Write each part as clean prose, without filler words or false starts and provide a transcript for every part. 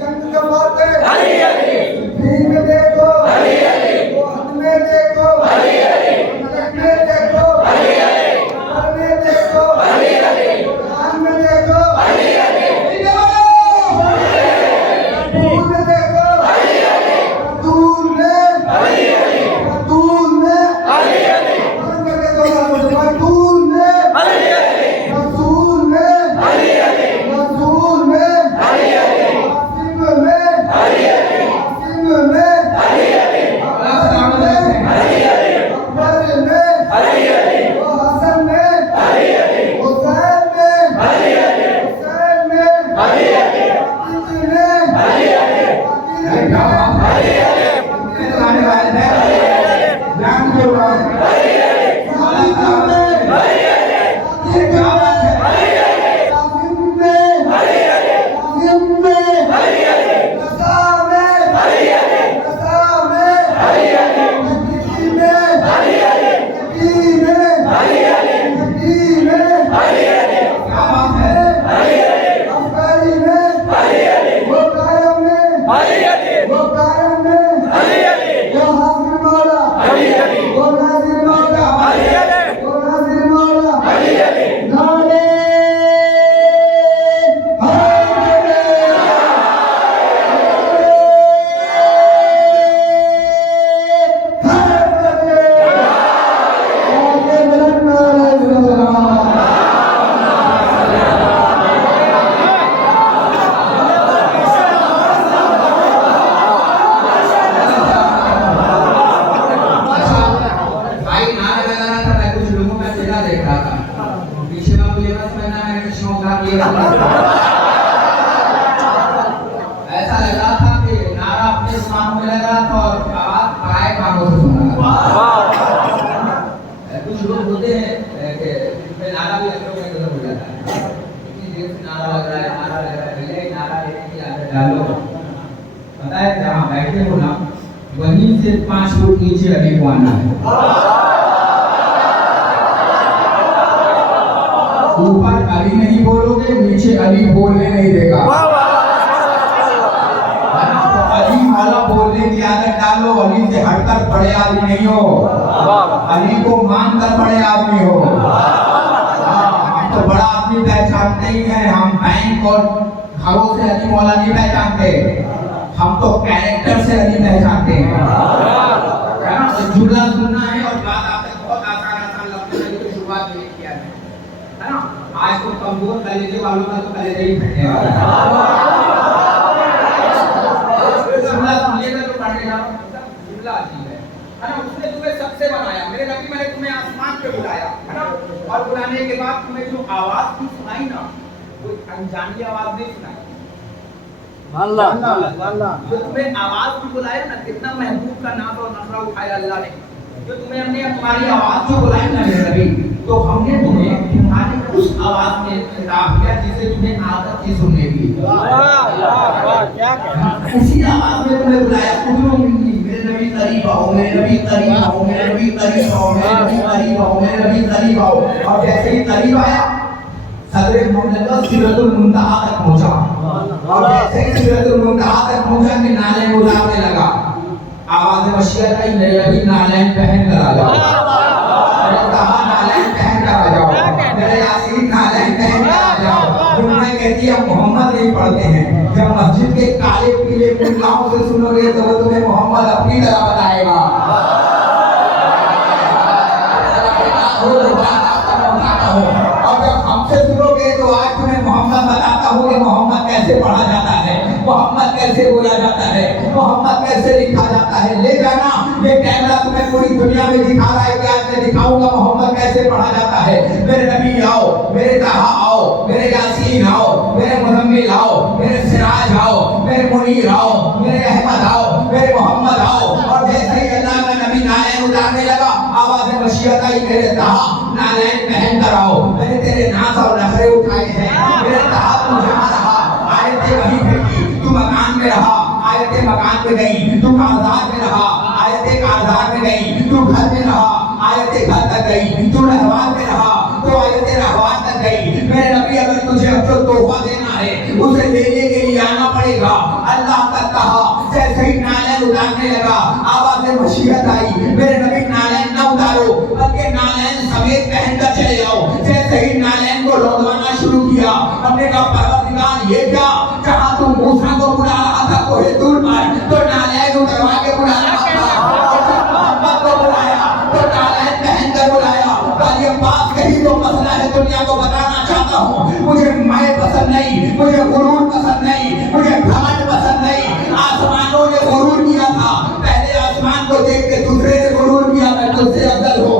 जंग कमाते भीम में देखो, वो हद में देखो, नरक में देखो, घर में देखो, कुरान में देखो, दूर में देखो, दूर में, दूर में, दूर में, रसूल में, रसूल में, आसिम में, आसिम में, अकबर में, अकबर में, वो हसन में, हुसैन में, हुसैन में, आकिब में, ऐसा लग रहा था कि नारा अपने सामने में लग रहा था और आवाज पराए कानों से सुन रहा था। कुछ लोग होते हैं कि इसमें नारा भी लगने में खत्म हो जाता है, इतनी देर से नारा लग रहा है, नारा लग रहा है, पहले ही नारा लेने की आदत डालो। पता है जहाँ बैठे हो ना, वहीं से 5 फुट नीचे अभी को आना है। ऊपर अली नहीं बोलोगे, नीचे अली बोलने नहीं देगा। तो अली वाला बोलने की आदत डालो, अली से हटकर बड़े आदमी नहीं हो, अली को मानकर बड़े आदमी हो। हम तो बड़ा आदमी पहचानते ही हैं, हम बैंक और घरों से अली मौला नहीं पहचानते, हम तो कैरेक्टर से अली पहचानते हैं। जुमला सुनना है और बात आपसे बहुत आसान लगती है, तो शुरुआत नहीं किया है ना। आज तो कमजोर कलेजे वालों का तो कलेजे ही फटेगा। जुमला सुनिएगा तो काटेगा, जुमला अजीब है ना। उसने तुम्हें सबसे बनाया, मेरे नबी, मैंने तुम्हें आसमान पे बुलाया, है ना। और बुलाने के बाद तुम्हें जो आवाज भी सुनाई ना, वो अनजानी आवाज नहीं सुनाई। अल्लाह जो तुम्हें आवाज भी बुलाया ना, कितना महबूब का नाम और नखरा उठाया अल्लाह ने। जो तुम्हें हमने तुम्हारी आवाज जो बुलाई ना मेरे नबी, तो हमने तुम्हें तुम्हारे उस आवाज में खिताब किया जिसे तुम्हें आदत थी सुनने की। इसी आवाज में तुम्हें बुलाया, मेरे नबी करीब आओ, मेरे नबी करीब आओ, मेरे नबी करीब आओ, मेरे नबी करीब आओ, मेरे नबी करीब आओ। और जैसे ही करीब आया, सदरे मुंतहा सिदरतुल मुंतहा तक पहुंचा, और जैसे ही सिदरतुल मुंतहा तक पहुंचा कि नाले उतारने लगा, आवाज मशीयत आई, मेरे नबी नालैन पहन कर आ जाओ। मैंने कहा नालैन पहन कर आ जाओ, मेरे यासीन नालैन पहन कर आ जाओ। दुनिया कहती है मोहम्मद नहीं पढ़ते हैं, जब मस्जिद के काले पीले मुल्लाओं से सुनोगे तो वो तुम्हें मोहम्मद अपनी तरह बताएगा। और जब हमसे सुनोगे तो आज तुम्हें मोहम्मद बताता हूँ कि मोहम्मद कैसे पढ़ा जाता है, मोहम्मद कैसे बोला जाता है, मोहम्मद कैसे लिखा जाता है। ले जाना, ये कैमरा तुम्हें पूरी दुनिया में दिखा रहा है कि आज मैं दिखाऊंगा मोहम्मद कैसे पढ़ा जाता है। मेरे नबी आओ, मेरे तहा आओ, मेरे यासीन आओ, मेरे मुजम्मिल आओ, मेरे सिराज आओ, मेरे मुनीर आओ, मेरे अहमद आओ, मेरे मोहम्मद आओ। और जैसे ही अल्लाह का नबी नालैन उतारने लगा, आवाज मशीयत आई, मेरे तहा नालैन पहन कर आओ। मैंने तेरे नाज और नखरे उठाए हैं, मेरे तहा तू जहाँ रहा आयतें वहीं फेंकी, तू मकान में रहा आयतें मकान में गई, तू कागजात में रहा आयतें कागजात में गई, तू घर में रहा आयतें घर तक गई, तू रहवान में रहा तो आयतें रहवान तक गई। मेरे नबी अगर तुझे अब जो तोहफा देना है उसे लेने के लिए आना पड़ेगा। अल्लाह का कहा जैसे ही नालैन उतारने लगा आवाज मशीहत आई, मेरे नबी नालैन न उतारो बल्कि नालैन समेत पहनकर चले जाओ। जैसे ही नालैन को लौटवाना शुरू किया हमने कहा परवरदिगार ये क्या, जहां तुम मूसा को बुला रहा था कोहे दूर पर तो नालैन उतरवा के बुला रहा था, मोहम्मद को बुलाया तो नालैन पहनकर बुलाया। ये बात कही तो मसला है, दुनिया को बताना चाहता हूँ मुझे मैं पसंद नहीं, मुझे गुरूर पसंद नहीं, मुझे घमंड पसंद नहीं। आसमानों ने गुरूर किया था, पहले आसमान को देख के दूसरे ने गुरूर किया मैं तुझसे अफजल हूँ,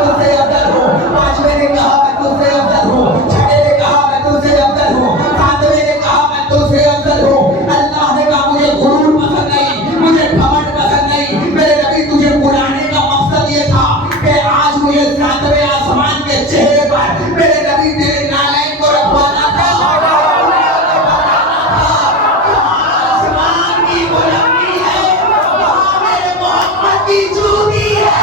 तुझसे अफजल हूँ, पांचवें ने कहा मैं तुझसे अफजल हूँ, छठे ने कहा मैं तुझसे अफजल हूँ, सातवें ने कहा मैं तुझसे अफजल हूँ। अल्लाह ने कहा मुझे गुरूर पसंद नहीं, मुझे घमंड पसंद नहीं। मेरे नबी तुझे बुलाने का मकसद ये था कि आज मुझे सातवें आसमान के चेहरे पर मेरे नबी तेरे नालैन को रखवाना था। आसमान की बुलंदी है, वहाँ मेरे मोहम्मद की जूती है।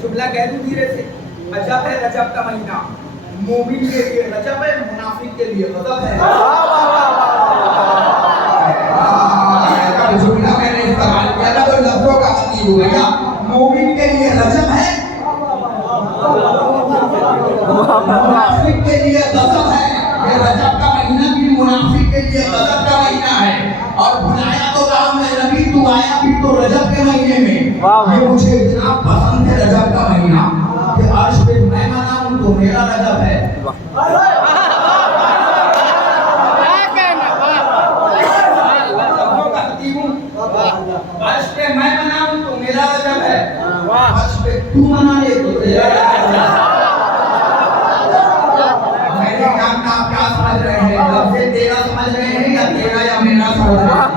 जुमला कह दूं धीरे से, अजब है रजब का महीना, मोमिन के लिए रजब है, मुनाफिक के लिए गजब है। जुमला मैंने इस्तेमाल किया था तो लफ्जों का गलती हो गया। मोमिन के लिए रजब है, मुनाफिक के लिए गजब है। ये रजब का महीना भी मुनाफिक के लिए गजब का महीना है। और बुलाया तो कहा मेरे नबी तू आया भी तो रजब के महीने में। ये मुझे इतना पसंद है रजब का महीना कि अर्श पे मैं मनाऊं तो मेरा रजब है। अर्श पे मैं मनाऊं तो मेरा रजब है, अर्श पे तू मना ले तो तेरा रजब है। मैंने जानता आप क्या समझ रहे हैं, लफ्ज़ तेरा समझ रहे हैं या तेरा या मेरा समझ रहे हैं।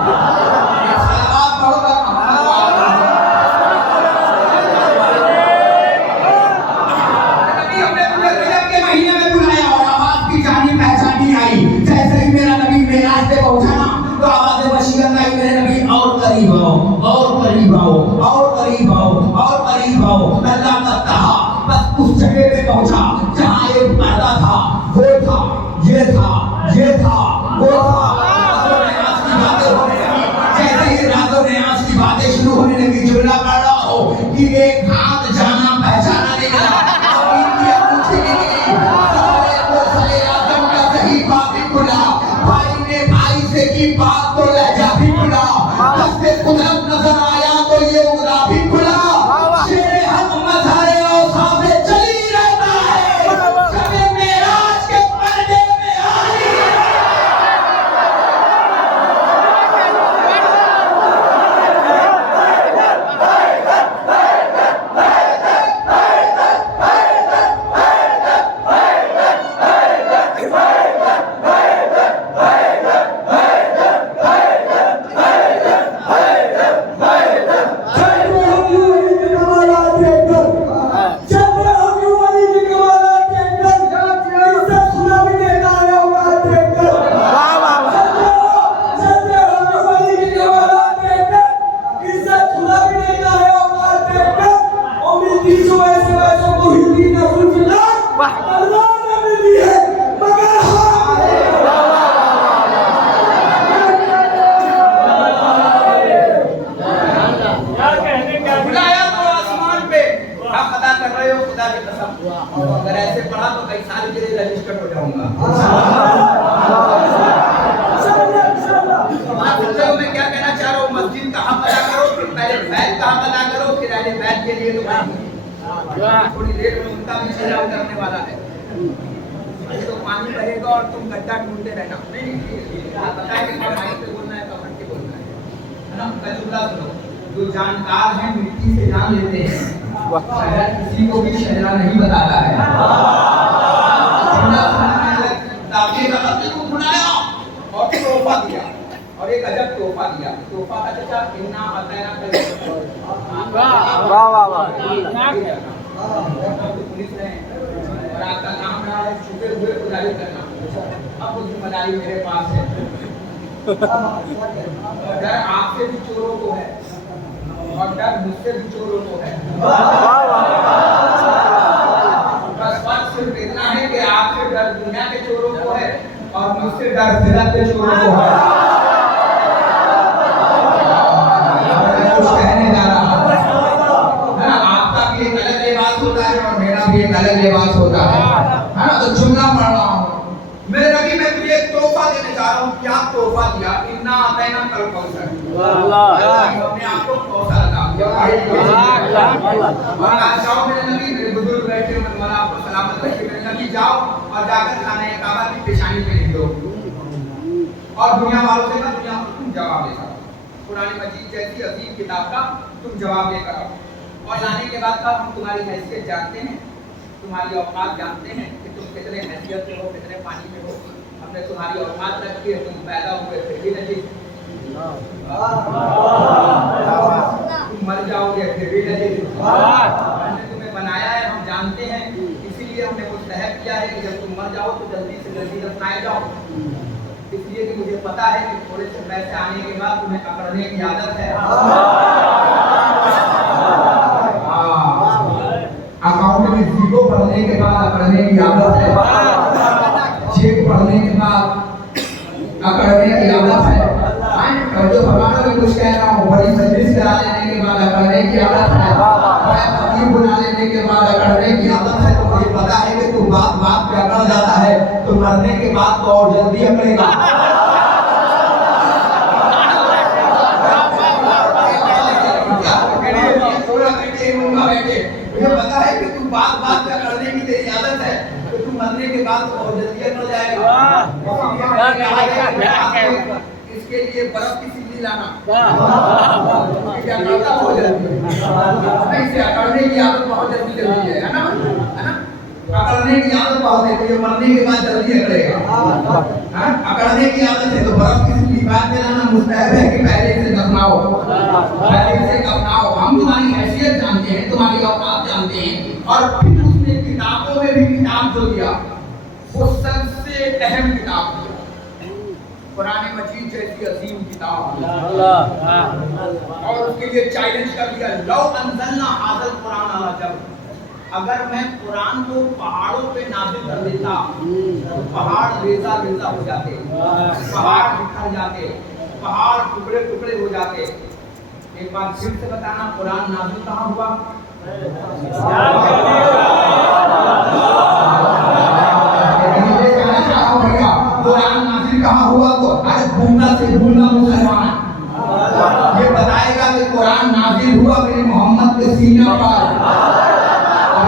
अल्लाह का कहा बस उस जगह पे पहुंचा जहां एक पर्दा था, वो था, ये था, ये था, वो था। जैसे ही रातों ने आज की बातें शुरू होने लगी, जुमला पढ़ रहा हो कि एक हाथ जाना पहचाना निकला, भाई ने भाई से की बात तो लहजा भी खुला, दस्ते कुदरत नजर आया तो ये उगरा भी खुला। अगर ऐसे पढ़ा तो कई साल के लिए रजिस्टर्ड हो जाऊंगा। मैं क्या कहना चाह रहा हूँ, मस्जिद का हक अदा करो, फिर पहले बैत का हक अदा करो, फिर अहले बैत के लिए तो थोड़ी देर में उनका भी चेहरा उतरने वाला है। तो पानी बहेगा और तुम गड्ढा ढूंढते रहना। नहीं बताए कि माइक पे बोलना है, कमेंट पे बोलना है ना। जुमला सुनो, जो जानकार हैं मिट्टी से जान लेते हैं, शायद किसी को भी शहरा नहीं बताता है। ताकि को बुलाया और तोहफा दिया और एक अजब तोहफा दिया। तोहफा का चाचा इन्ना अतैना वाह वाह वाह पुलिस ने और आपका काम रहा है छुपे हुए खुदाई करना। अब वो जिम्मेदारी मेरे पास है। डर आपसे भी चोरों को है और डर मुझसे भी चोरों को है। बस बात सिर्फ इतना है कि आपसे डर दुनिया के चोरों को है और मुझसे डर फिरत के चोरों को है। कुछ कहने जा रहा है ना, आपका भी एक अलग लिबास होता है और मेरा भी एक अलग लिबास होता है ना। तो जुमला पढ़ रहा हूँ, मेरे नबी मैं तुझे एक तोहफा देने जा रहा हूँ। क्या तोहफा दिया? इन्ना अतैना कल कौसर। अपने आप को कौसर लगा जाओ मेरे नबी, मेरे बुजुर्ग बैठे हुए, मैं आपको सलामत रखे। मेरे नबी जाओ और जाकर खाने काबा की पेशानी पे लिख दो और दुनिया वालों से ना दुनिया को तुम जवाब देगा। कुरान मजीद जैसी अजीम किताब का तुम जवाब देकर आओ और लाने के बाद हम तुम्हारी हैसियत जानते हैं, तुम्हारी औकात जानते हैं कि तुम कितने हैसियत में हो, कितने पानी में हो। हमने तुम्हारी औकात रखी है, तुम पैदा हुए फिर भी नहीं, तुम मर जाओगे फिर भी नहीं। हमने तुम्हें बनाया है, हम जानते हैं, इसीलिए हमने मुस्तहब किया है कि जब तुम मर जाओ तो जल्दी से जल्दी दफनाए जाओ। इसलिए कि मुझे पता है कि थोड़े से पैसे आने के बाद तुम्हें अकड़ने की आदत है। अकाउंट में जीरो पढ़ने के बाद अकड़ने की आदत है, चेक पढ़ने के बाद अकड़ने की आदत है। और जो भगवान में कुछ कह रहा हूँ, बड़ी सर्विस करा लेने के बाद अकड़ने की आदत है, पति बुला लेने के बाद अकड़ने की आदत है। तो मुझे पता है कि तू बात बात पे अकड़ जाता है, तो मरने के बाद तो और जल्दी अकड़ेगा। मुझे पता है कि तू बात बात पे अकड़ने की तेरी आदत है, तो तू मरने के बाद तो और जल्दी अकड़ जाएगा। इसके लिए बर्फ की सिल्ली लाना हो जाती है, इसे अकड़ने की आदत बहुत जल्दी जल्दी है ना, अकड़ने की आदत बहुत है, तो ये मरने के बाद जल्दी अकड़ेगा। अकड़ने की आदत है तो बर्फ की सिल्ली बाद में लाना मुस्तहब है कि पहले इसे दफनाओ, पहले इसे दफनाओ। हम तुम्हारी हैसियत जानते हैं, तुम्हारी औकात जानते हैं। और फिर उसने किताबों में भी किताब जो दिया वो सबसे अहम किताब दिया, कुरान मजीद जैसी अजीम किताब। और उसके लिए चैलेंज कर दिया, लौ अंज़लना हाज़ल कुरान अला जबल, अगर मैं कुरान को पहाड़ों पे नाज़िल कर देता तो पहाड़ रेजा रेजा हो जाते, पहाड़ बिखर जाते, पहाड़ टुकड़े टुकड़े हो जाते। एक बार फिर से बताना, कुरान नाज़िल कहाँ हुआ? कुरान नाज़िल कहाँ हुआ? तो अरे बूंदा से बूंदा मुसलमान ये बताएगा कि कुरान नाज़िल हुआ मेरे मोहम्मद के सीने पर।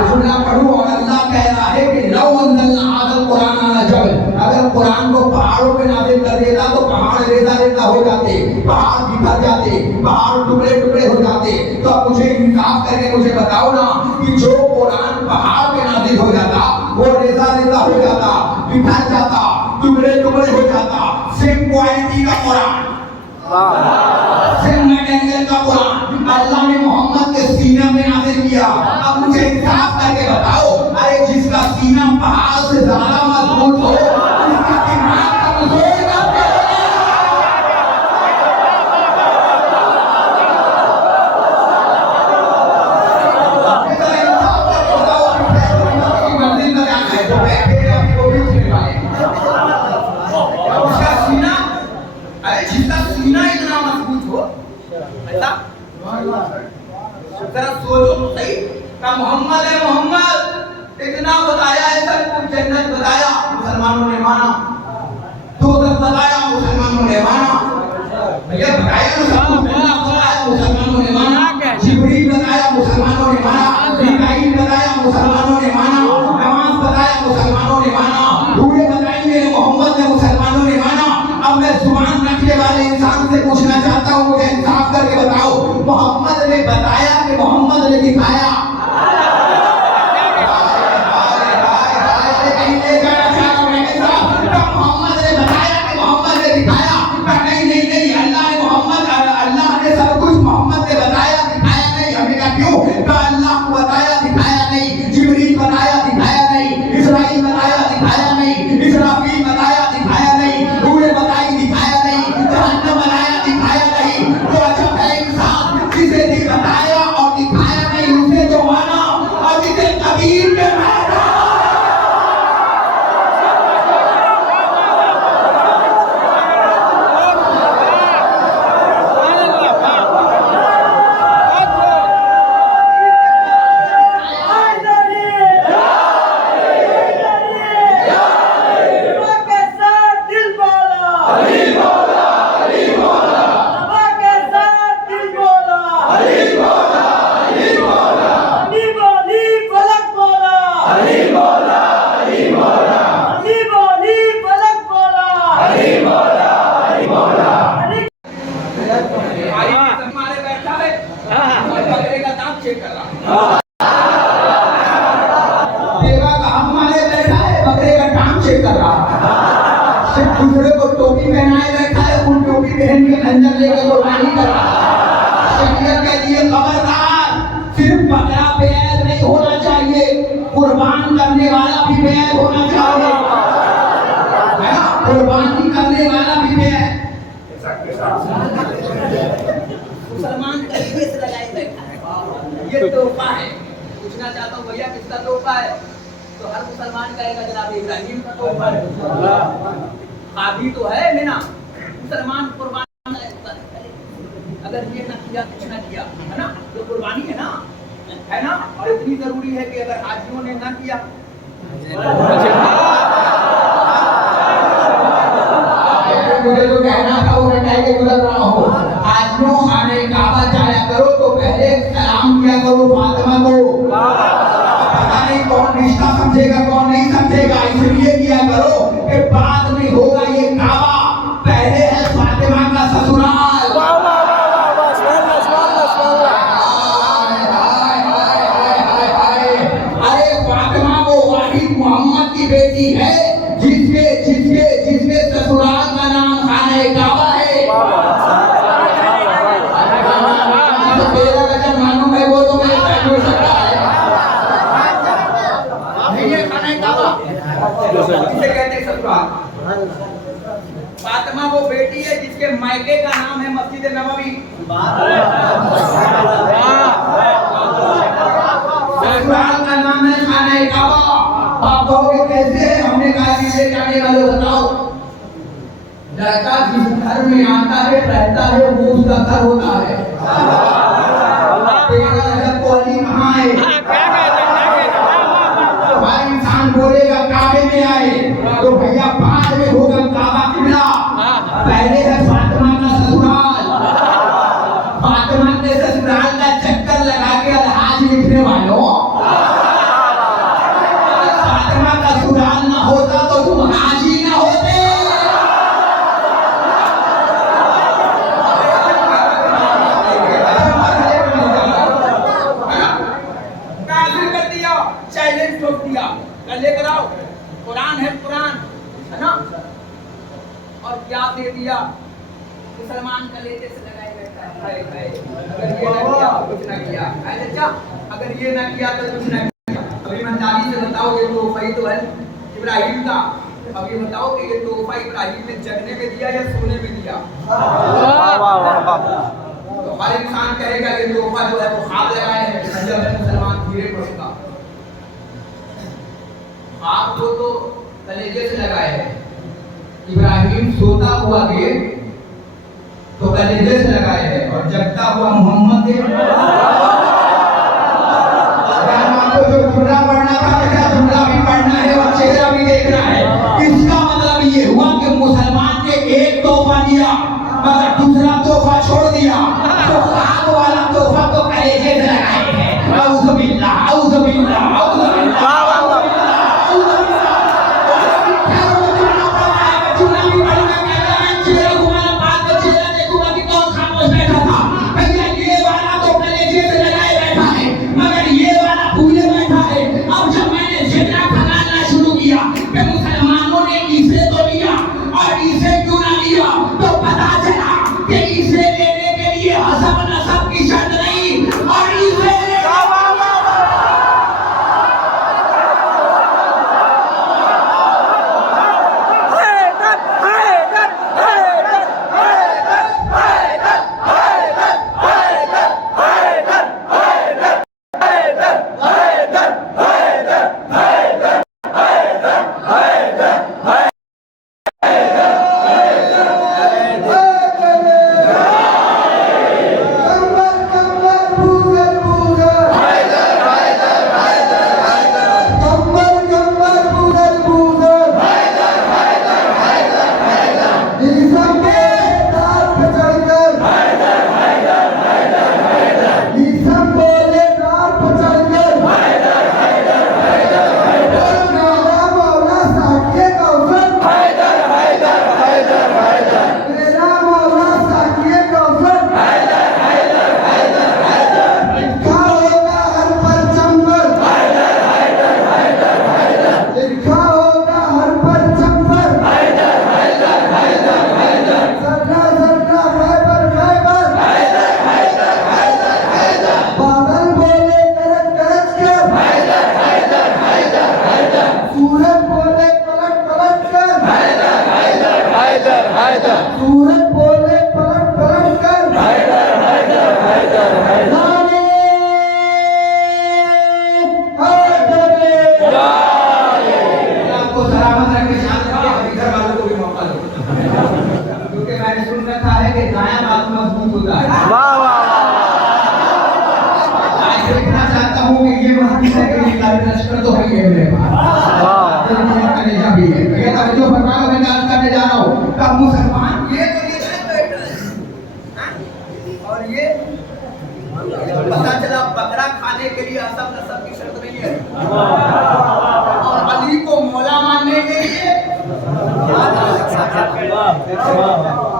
जुमला पढ़ो और अल्लाह कह रहा है कि लौ अंज़लना हाज़ल कुरान अला जबल, अगर कुरान को पहाड़ों पे नाज़िल कर देता तो पहाड़ रेजा रेजा हो जाते, पहाड़ बिखर जाते, पहाड़ टुकड़े टुकड़े हो जाते। तो अब मुझे इंसाफ करके मुझे बताओ ना कि जो कुरान पहाड़ पे नाज़िल हो जाता वो रेजा रेजा हो जाता, बिखर जाता, टुकड़े टुकड़े हो जाता, सेम क्वालिटी का कुरान, सेम मटेरियल का कुरान अल्लाह ने मोहम्मद के सीने में नाज़िल किया। अब मुझे इंसाफ करके बताओ, अरे जिसका सीना पहाड़ से ज्यादा मजबूत हो, उसका दिमाग कमजोर जरा सोचो तो सही, का मोहम्मद है, मोहम्मद इतना बताया है, सब कुछ जन्नत बताया, मुसलमानों ने माना, दोज़ख बताया, मुसलमानों ने माना, भैया बताया ना, सब कुछ बताया, मुसलमानों ने माना, जिब्रील बताया, मुसलमानों ने माना, मिकाईल बताया, मुसलमानों ने माना, नमाज बताया, मुसलमानों ने माना, रूहे बताई मेरे मोहम्मद ने, मुसलमानों ने माना। अब मैं जुबान रखने वाले इंसान से पूछना चाहता हूँ, मुझे इंसाफ करके बताओ, मोहम्मद ने बताया कि मोहम्मद ने दिखाया? मोहम्मद ने बताया कि मोहम्मद ने दिखाया? नहीं नहीं नहीं, और बकरे का दांत चेक कर रहा। देवा का हम माने बैठा है, बकरे का टांग चेक कर रहा। सिर्फ दूसरे को टोपी पहनाए बैठा है, उन टोपी पहन के खंजर लेकर कुर्बानी कर रहा। शरीयत के लिए खबरदार, सिर्फ बकरा बेऐब नहीं होना चाहिए, कुर्बान करने वाला भी बेऐब होना चाहिए, है ना? कुर्बानी करने वाला भी बेऐब। मुसलमान तरीके से लगाए बैठा है, ये तोहफा है। पूछना चाहता हूँ भैया किसका तोहफा है? तो हर मुसलमान कहेगा जनाब इब्राहिम का तोहफा है। हादी तो है बिना मुसलमान कुर्बान अगर ये ना किया कुछ ना किया, है ना? तो कुर्बानी है ना? और इतनी जरूरी है कि अगर हाजियों ने ना किया मुझे जो कहना था वो मैं कह के गुजर रहा हूँ। हाजियों खाने काबा जाया करो तो पहले सलाम किया करो फातिमा को। पता नहीं कौन रिश्ता समझेगा कौन नहीं समझेगा, इसलिए किया करो कि बाद में होगा ये काबा, पहले है फातिमा का ससुराल। अरे फातिमा वो वाहिद मोहम्मद की बेटी है जिसके जिसके जिसके ससुराल का नाम खाने काबा है। तो मेरा वचन मालूम है वो तो मेरे साथ हो सकता है। ये खाना काबा इसे कहते हैं ससुराल। फातिमा वो बेटी है जिसके मायके का नाम है मस्जिद नबवी। ससुराल का नाम है खाने काबा। आप कहोगे कैसे? हमने कहा कि ले जाने वाले बताओ। लड़का जिस घर में आता है रहता है वो उसका घर होता है। तेरा रजब को अली कहाँ है? भाई इंसान बोलेगा काबे में आए तो भैया बाद में होगा काबा किबला, पहले है फातिमा का ससुराल। फातिमा के ससुराल का चक्कर लगा के अलहाज लिखने वालों, फातिमा का ससुराल ना होता तो तुम हाजी ना होते। काफिर कर दिया, चैलेंज ठोक दिया, कल लेकर आओ कुरान है ना? और क्या दे दिया? मुसलमान कलेजे से लगाए बैठा है। अगर ये ना किया तो कुछ ना किया, अच्छा अगर ये ना किया तो कुछ ना किया। अभी ईमानदारी से बताओ ये तोहफा तो है इब्राहिम का। अब ये बताओ कि ये तोहफा इब्राहिम ने जगने में दिया या सोने में दिया? तो हर इंसान कहेगा ये तोहफा जो है वो ख्वाब लगाए हैं। जब है मुसलमान धीरे पड़ेगा, ख्वाब को तो कलेजे से लगाए हैं। इब्राहिम सोता हुआ के तो कलेजे से लगाए हैं और जगता हुआ मोहम्मद है। आपको जो जुमला पढ़ना था क्या जुमला भी पढ़ना है और चेहरा भी देखना है। इसका मतलब ये हुआ कि मुसलमान ने एक तोहफा दिया मगर दूसरा तोहफा छोड़ दिया, तो ख्वाब वाला तोहफा तो कलेजे से लगाए हैं। औज़ु बिल्लाह, औज़ु बिल्लाह, औज़ु बिल्लाह। इसे लेने के लिए हसब नसब की शर्त नहीं ये महान है कि लश्कर तो है ये मेरे पास कलेजा भी है। ये तवज्जो फरमाओ, मैं बात करने जा रहा हूँ का मुसलमान ये तो ये है बेटा, हाँ? और ये पता चला बकरा खाने के लिए असब नसब की शर्त नहीं है, और अली को मौला मानने के लिए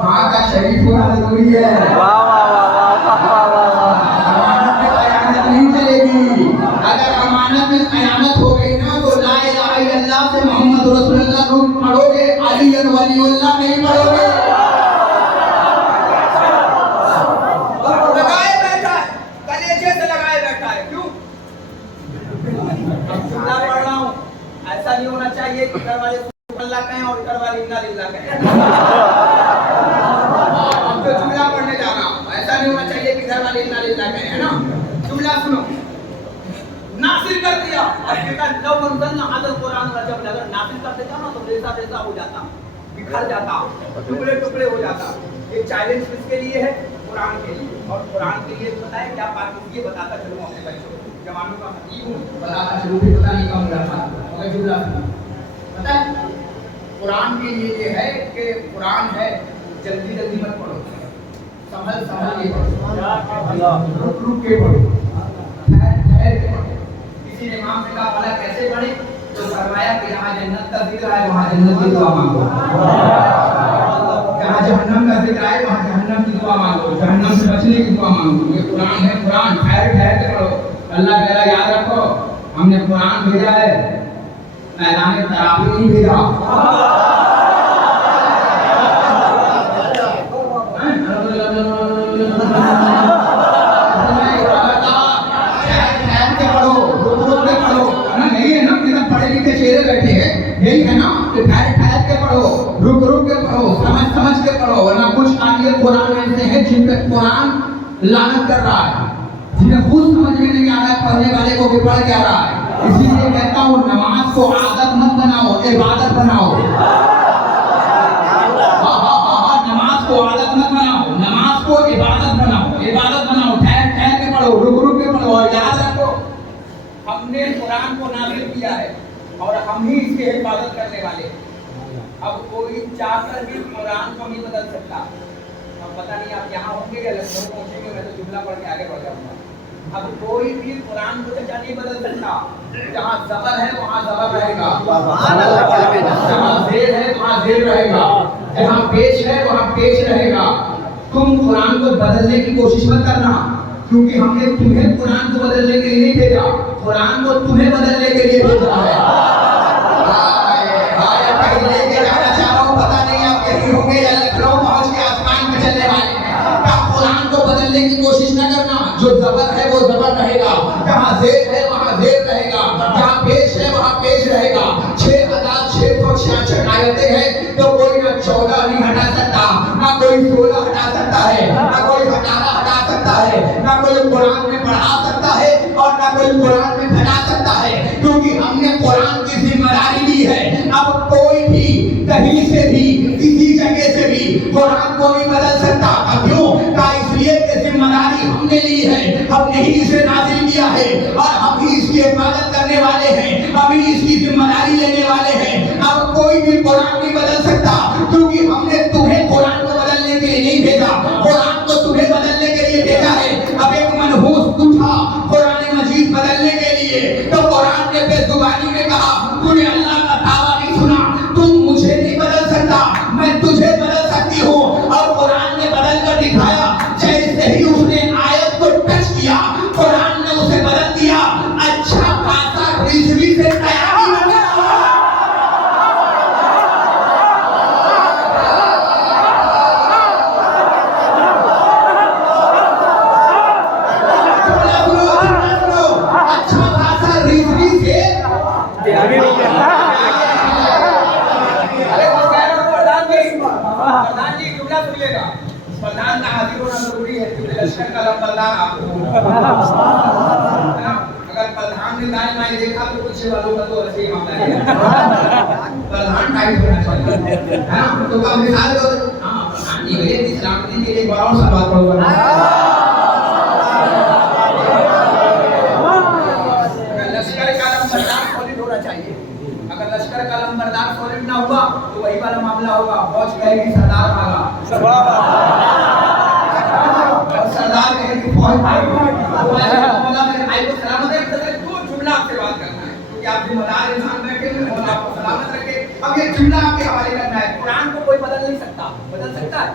माँ का शरीफ होना जरूरी है। अमानत में खयानत नहीं चलेगी। अगर अमानत में खयानत हो गई ना तो ला इलाहा इल्लल्लाह से मोहम्मद रसूलुल्लाह को पढ़ोगे, अली वलीउल्लाह नहीं पढ़ोगे। लगाए बैठा है, कलेजे से लगाए बैठा है। क्यों? अब जुमला पढ़ रहा हूँ, ऐसा नहीं होना चाहिए कि घर वाले अल्लाह कहें और घर वाले इन्ना लिल्लाह कहें। अब तो जुमला पढ़ने जा रहा हूँ, ऐसा नहीं होना चाहिए कि घर वाले इन्ना लिल्लाह कहें, है ना? जुमला सुनो, नासिल कर दिया। अब बेटा लव अंज़लना हाज़ल कुरान रजब, अगर नासिल कर देता ना तो रेसा रेसा हो जाता, बिखर जाता, टुकड़े टुकड़े हो जाता। ये चैलेंज किसके लिए है? कुरान के लिए। और कुरान के लिए पता है क्या बात होती है? बताता चलूं अपने बच्चों को, जवानों का खतीब हूं, बताता चलूं, भी पता नहीं कौन करता मगर जुमला पता है। कुरान के लिए ये है कि कुरान है, जल्दी जल्दी मत पढ़ो, संभल संभल के पढ़ो, रुक रुक के पढ़ो, ठहर ठहर के पढ़ो। किसी ने इमाम से कहा भला कैसे पढ़े? तो फरमाया कि जहाँ जन्नत का जिक्र है वहाँ जन्नत की दुआ मांगो, जहाँ जहन्नम का जिक्र है वहाँ जहन्नम की दुआ मांगो, जहन्नम से बचने की दुआ मांगो। ये कुरान है, कुरान ठहर ठहर के पढ़ो। अल्लाह कह रहा याद रखो, हमने कुरान भेजा है, मैदान तराबी नहीं भेजा। चेहरे बैठे हैं, यही है ना कि ठहर ठहर के पढ़ो, रुक रुक के पढ़ो, समझ समझ के पढ़ो, वरना कुछ आगे कुरान ऐसे हैं जिन पे कुरान लानत कर रहा है, जिन्हें खुद समझ में नहीं आ रहा है पढ़ने वाले को भी पढ़ क्या रहा है। इसीलिए कहता हूँ नमाज को आदत मत बनाओ, इबादत बनाओ। नमाज को आदत मत बनाओ, नमाज को इबादत बनाओ, इबादत बनाओ, ठहर ठहर के पढ़ो, रुक रुक के पढ़ो। और याद रखो हमने कुरान को नाज़िल किया है और हम ही इसकी हिफाजत करने वाले हैं। अब कोई चाहकर भी कुरान को नहीं बदल सकता। अब पता नहीं आप यहाँ होंगे या लखनऊ पहुँचेंगे, मैं तो जुमला पढ़ के आगे बढ़ जाऊंगा। अब कोई भी कुरान को चाचा नहीं बदल सकता। जहाँ ज़बर है वहाँ ज़बर रहेगा, जहाँ ज़ेर है वहाँ ज़ेर रहेगा, जहाँ पेश है वहाँ पेश रहेगा। तुम कुरान को बदलने की कोशिश मत करना, क्योंकि हमने तुम्हें कुरान को बदलने के लिए नहीं भेजा, कुरान को तुम्हें बदलने के लिए भेजा है। लेके जाना चाह रहा हूँ, पता नहीं आप यही होंगे या लखनऊ पहुंच के आसमान में चलने वाले हैं। कुरान को बदलने की कोशिश न करना, जो ज़बर है वो ज़बर रहेगा, जहाँ ज़ेर है वहाँ ज़ेर रहेगा, जहाँ पेश है वहाँ पेश रहेगा। 6,666 आयतें हैं तो कोई ना 14 नहीं हटा सकता, ना कोई 16 हटा सकता है, ना कोई 18 हटा सकता है, ना कोई कुरान में बढ़ा सकता है और ना कोई कुरान में घटा सकता है, क्योंकि हमने कुरान की जिम्मेदारी ली है। अब कोई भी कहीं से भी किसी जगह से भी कुरान को नहीं बदल सकता। क्यों? का इसलिए कि जिम्मेदारी हमने ली है, हमने ही इसे नाज़िल किया है और हम ही इसकी हिफाजत करने वाले हैं, हम ही इसकी जिम्मेदारी लेने वाले हैं। अब कोई भी कुरान नहीं बदल सकता, क्योंकि हमने तुम्हें कुरान को बदलने के लिए नहीं भेजा, कुरान को तुम्हें बदलने के लिए भेजा है। अब एक मनहूस पूछा कुरान मजीद बदलने के लिए, तो कुरान ने बेजुबानी में कहा तूने अल्लाह का दावा नहीं सुना, तुम मुझे नहीं बदल सकता, मैं तुझे बदल सकती हूँ। और कुरान ने बदल कर दिखाया, जैसे ही उसने आयत को टच किया कुरान ने उसे बदल दिया। अच्छा खासा रिजवी से तैयारी हो गया। अच्छा खासा रिजवी से तैयारी हो गया। प्रधान जी जुमला सुनिएगा, प्रधान का हाजिर होना जरूरी है, क्योंकि लश्कर का लंबरदार आपको है ना। अगर प्रधान ने दाएं बाएं देखा तो पीछे वालों का तो ऐसे ही मामला है। प्रधान टाइट होना चाहिए, है ना। तो कब मिसाल दो, हाँ प्रधान जी भैया इस्लाम के लिए बड़ा और सा बात करूँगा। फौज कहेगी सरदार भागा, और सरदार कहेगी फौज भागी। बोला मेरे भाई को सलामत रख, तो जुमला आपसे बात करना है, क्योंकि आप जिम्मेदार इंसान बैठे हुए और आपको सलामत रखे। अब ये जुमला आपके हवाले करना है। कुरान को कोई बदल नहीं सकता, बदल सकता है?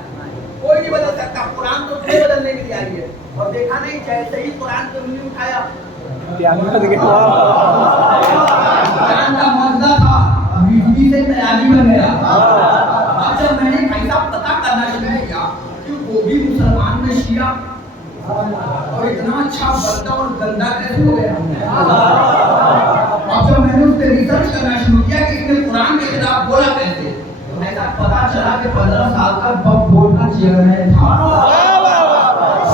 कोई नहीं बदल सकता। कुरान तो कोई बदलने के लिए आई है। और देखा नहीं, जैसे ही कुरान पे उंगली उठाया, कुरान का मौजूदा था, बिजली से तैयारी बन गया। अब जब मैंने ऐसा पता करना शुरू किया कि वो भी मुसलमान में शिया, और इतना अच्छा बंदा और गंदा कैसे हो गया। अब जब मैंने उस पर रिसर्च करना शुरू किया कि इसने कुरान के खिलाफ बोला कैसे, तो ऐसा पता चला कि 15 साल का बम बोलना चेयरमैन था।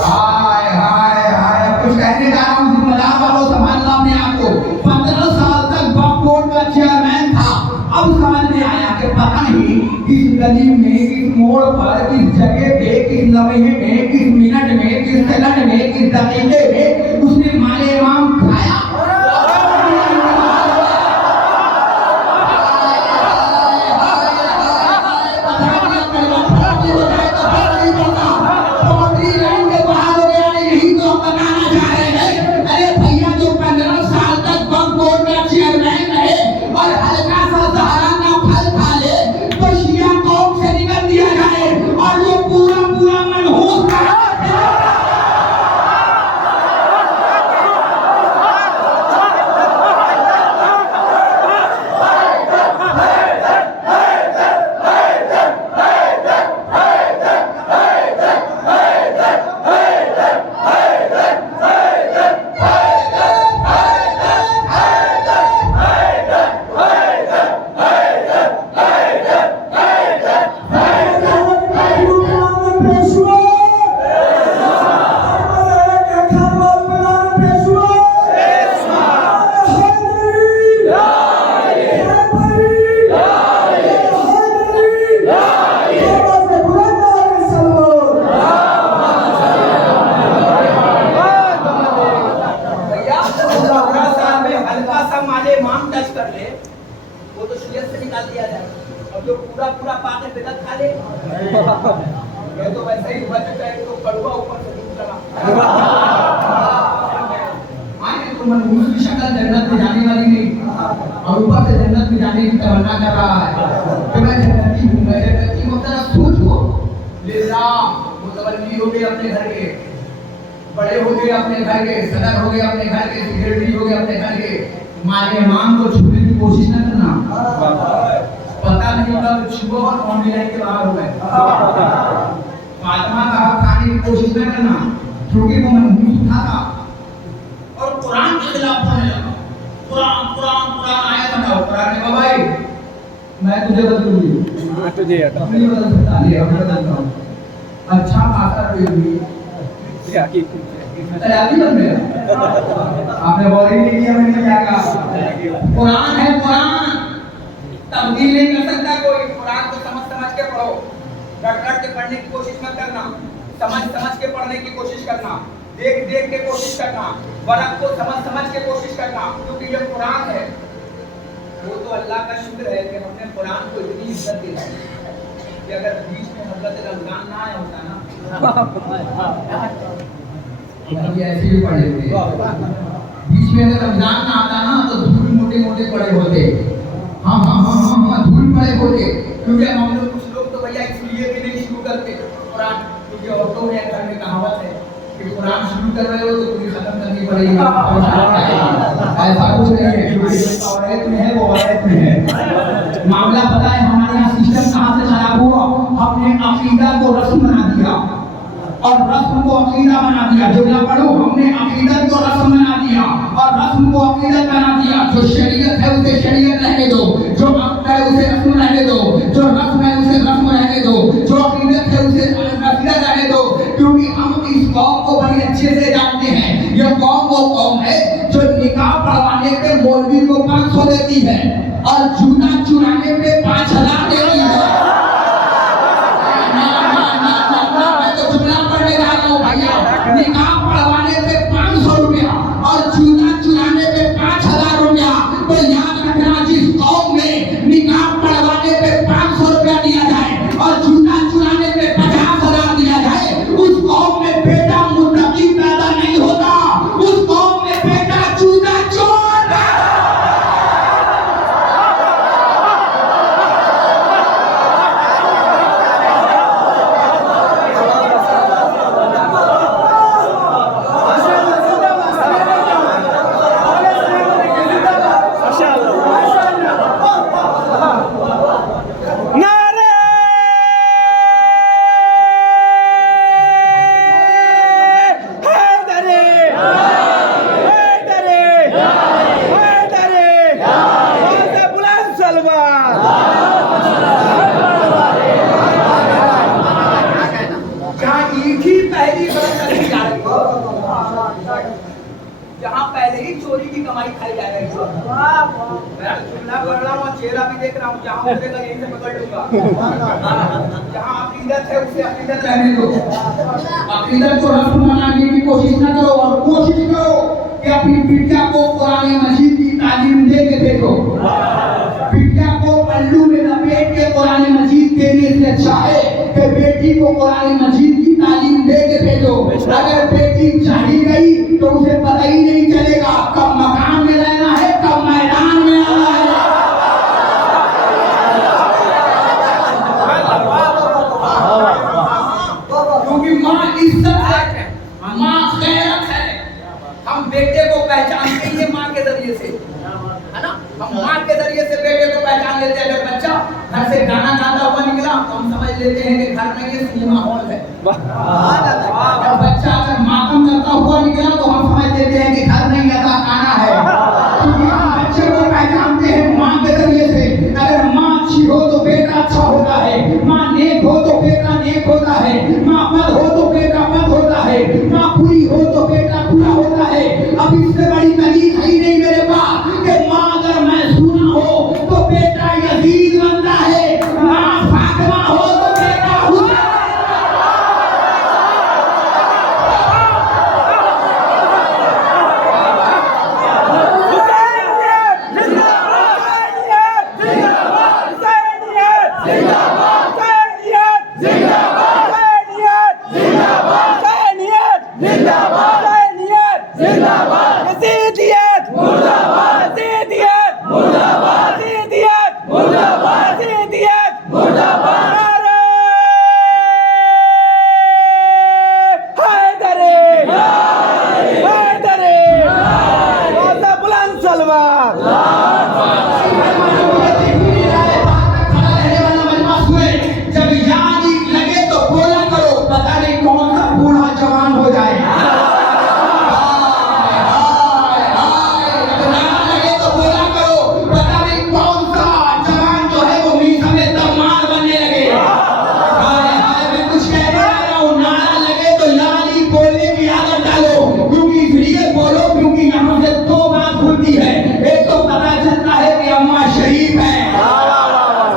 हाय हाय हाय, कुछ कहने जा रहा हूँ, जिम्मेदार वालों संभालना अपने आप को। 15 साल तक बम बोर्ड का चेयरमैन था। अब समझ में आया कि पता नहीं किस गली में, किस मोड़ पर, किस जगह पे, किस लम्हे में, किस मिनट में, किस सेकंड में, किस दकीके में उसने माले इमाम खाया। तो वैसे ही बच गए तो कड़वा ऊपर से दूर चला। तो मनहूस की शक्ल जन्नत में जाने वाली नहीं, और ऊपर से जन्नत में जाने की तमन्ना कर रहा है कि मैं जन्नती हूँ, मैं जन्नती हूँ। जरा सोचो, लिल्लाह मुतवल्ली हो गए अपने घर के, बड़े हो गए अपने घर के, सदर हो गए अपने घर के, सेक्रेटरी हो गए अपने घर के, माले इमाम को छूने की कोशिश न करना। पता नहीं कब छुओ और बाउंड्री लाइन के बाहर हो गए। फातिमा का हक खाने की कोशिश न करना, क्योंकि वो मनहूस था और कुरान के खिलाफ बोलने लगा। कुरान कुरान कुरान आया बताओ। कुरान ने कहा भाई मैं तुझे बदलूंगी, मैं तुझे अपनी बदल सकता है, अब बदलता हूँ। अच्छा खासा भी तैयारी बन गया। आपने बोली नहीं किया, मैंने क्या कहा? कुरान है, कुरान तब्दील नहीं कर सकता कोई। कुरान को समझ समझ के पढ़ो, रट रट के पढ़ने की कोशिश मत करना, समझ समझ के पढ़ने की कोशिश करना, देख देख के कोशिश करना, वरक को समझ समझ के कोशिश करना। क्योंकि ये कुरान है, वो तो अल्लाह का शुक्र है कि हमने कुरान को इतनी इज्जत दी है कि अगर बीच में हज़रत रमजान ना आया होता ना, अभी ऐसे भी पढ़े होते। बीच में अगर रमजान ना आता ना तो धूल मोटे मोटे पड़े होते। हाँ हाँ हाँ हाँ हाँ, धूल पड़े होते। क्योंकि हम लोग कुछ लोग तो भैया इसलिए भी नहीं शुरू करते कुरान, क्योंकि औरतों में घर में कहावत है कि कुरान शुरू कर रहे हो तो पूरी खत्म करनी पड़ेगी। ऐसा कुछ नहीं है, औरत में है वो औरत में है। मामला पता है हमारे यहाँ सिस्टम कहाँ से खराब हुआ? हमने अकीदा को रस्म बना दिया और रस्म को अकीदा बना दिया। जुमला पढ़ो, हमने अकीदत को रस्म बना दिया और रस्म को अकीदत बना दिया। जो शरीयत है उसे शरीयत रहने दो, जो अक़्द है उसे रस्म रहने दो, जो रस्म है उसे रस्म रहने दो, जो अकीदत है उसे अकीदत रहने दो। क्योंकि हम इस कौम को बड़ी अच्छे से जानते हैं। यह कौम वो कौम है जो निकाह पढ़वाने पे मौलवी को 500 देती है और जूता चुराने पे 5000 देती है। निकाह पढ़वाने पे 500 रुपया और जूता चुराने पे 5000 रुपया। तो याद रखना, जिस जहाँ पहले ही चोरी की कमाई खाई जा रही है। मैं चुगला कर रहा हूँ, चेहरा भी देख रहा हूँ, जहाँ उतरेगा यहीं से पकड़ लूंगा। जहाँ अकीदत है उसे अकीदत रहने दो। अकीदत को रफ्त बनाने की कोशिश न करो, और कोशिश करो कि अपनी बिटिया को कुरान मजीद की तालीम दे के देखो। बिटिया को पल्लू में लपेट के कुरान मजीद देने से अच्छा है कि बेटी को कुरान मजीद की तालीम दे के भेजो। अगर बेटी चली गई तो उसे पता ही नहीं चलेगा कब मकान में रहना है, कब मैदान में आना है। क्योंकि माँ इज्जत है, माँ खैरत है। हम बेटे को पहचानते ही माँ के जरिए से, है ना? हम माँ के जरिए से बेटे को पहचान लेते हैं। अगर बच्चा घर से गाना गाता हुआ निकला तो हम समझ लेते हैं कि घर में ये सिनेमा हॉल है। अगर बच्चा अगर मातम करता हुआ निकला तो हम समझ लेते हैं कि घर नहीं अदा खाना है। क्योंकि हम बच्चे को पहचानते हैं माँ के जरिए से। अगर माँ अच्छी हो तो बेटा अच्छा होता है, माँ नेक हो तो बेटा नेक होता है, माँ पद हो तो बेटा पद होता है, माँ पूरी हो तो बेटा पूरा होता है। अब इससे बड़ी तकलीफ है ही नहीं मेरे पास कि माँ अगर मैसूरा हो तो बेटा यजीद बनता है, माँ फातिमा हो तो बेटा हुसैन। जब याद लगे तो बोला करो, पता नहीं कौन सा बूढ़ा जवान हो जाए। लगे तो बोला करो, पता नहीं कौन सा जवान जो है वो मीठा में दमाल बनने लगे। मैं कुछ कहने जा रहा हूँ, नारा लगे तो यानी बोलने की आदत डालो। क्योंकि इसलिए बोलो क्योंकि यहाँ से दो बात होती है। एक तो पता चलता है कि अम्मा शरीफ है,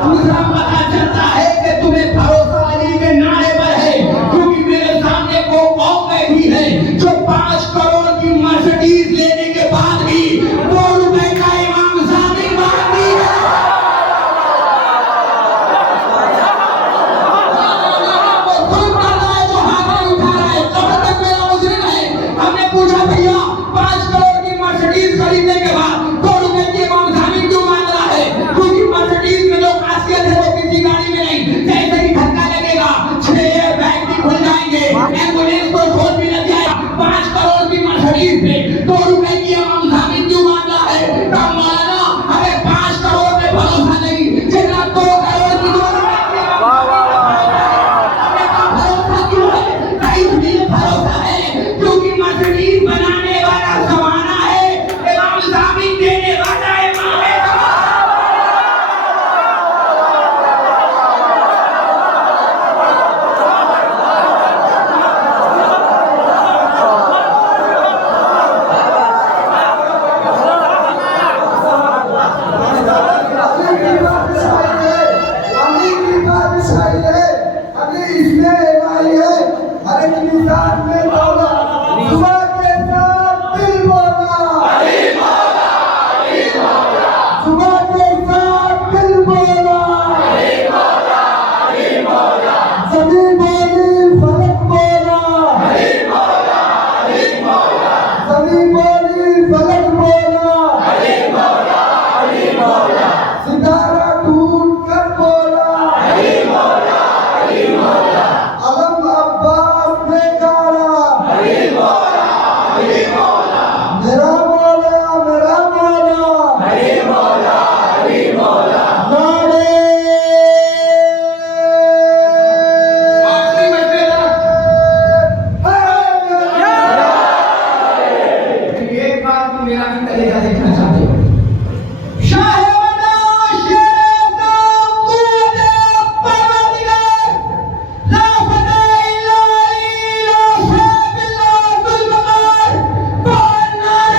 दूसरा पता चलता है कि तुम्हें भरोसा अली के नारे पर है। क्योंकि मेरे सामने वो कौम बैठी है जो 5 करोड़ की मर्सिडीज लेने के बाद भी 2 रुपए का इमाम सादिक मांगती है। वो खुद कर रहा है, जो हाथ नहीं उठा रहा है। कब तक मेरा मुजरिम है? हमने पूछा भैया 5 करोड़ की मर्सिडीज खरीदने के बाद 2 रुपए की इमाम सादिक क्यों मांग रहा है? क्योंकि मर्सिडीज में जो खासियत है वो किसी गाड़ी में नहीं। जैसे ही धक्का लगेगा 6 एयरबैग भी खुल जाएंगे, एम्बुलेंस को छोड़ भी लग जाएगा। 5 करोड़ की मर्सिडीज पे 2 रुपए की इमाम सादिक क्यों मांग रहा है? कब माना हमें 5 करोड़ पे भरोसा नहीं, जितना 2 करोड़ की 2 रुपए की हमें का भरोसा क्यों है? इसलिए भरोसा है क्योंकि मर्सिडीज बनाने वाला जमाना है, इमाम सादिक देने वाला इमाम है। अली की बादशाही है, अली इसमें इलाही है। हर एक इंसान में बोला, सुबह के साथ दिल बोला, सुबह के साथ दिल बोला, जमीन बोली फलक बोला, जमीन बोली फलक बोला, सितारा टूट कर बोला, अलम अब्बास ने गाया, मेरा मौला नारे आखिरी मशवरा, एक बात तो मेरा भी कलेजा देखना चाहते हो। नारे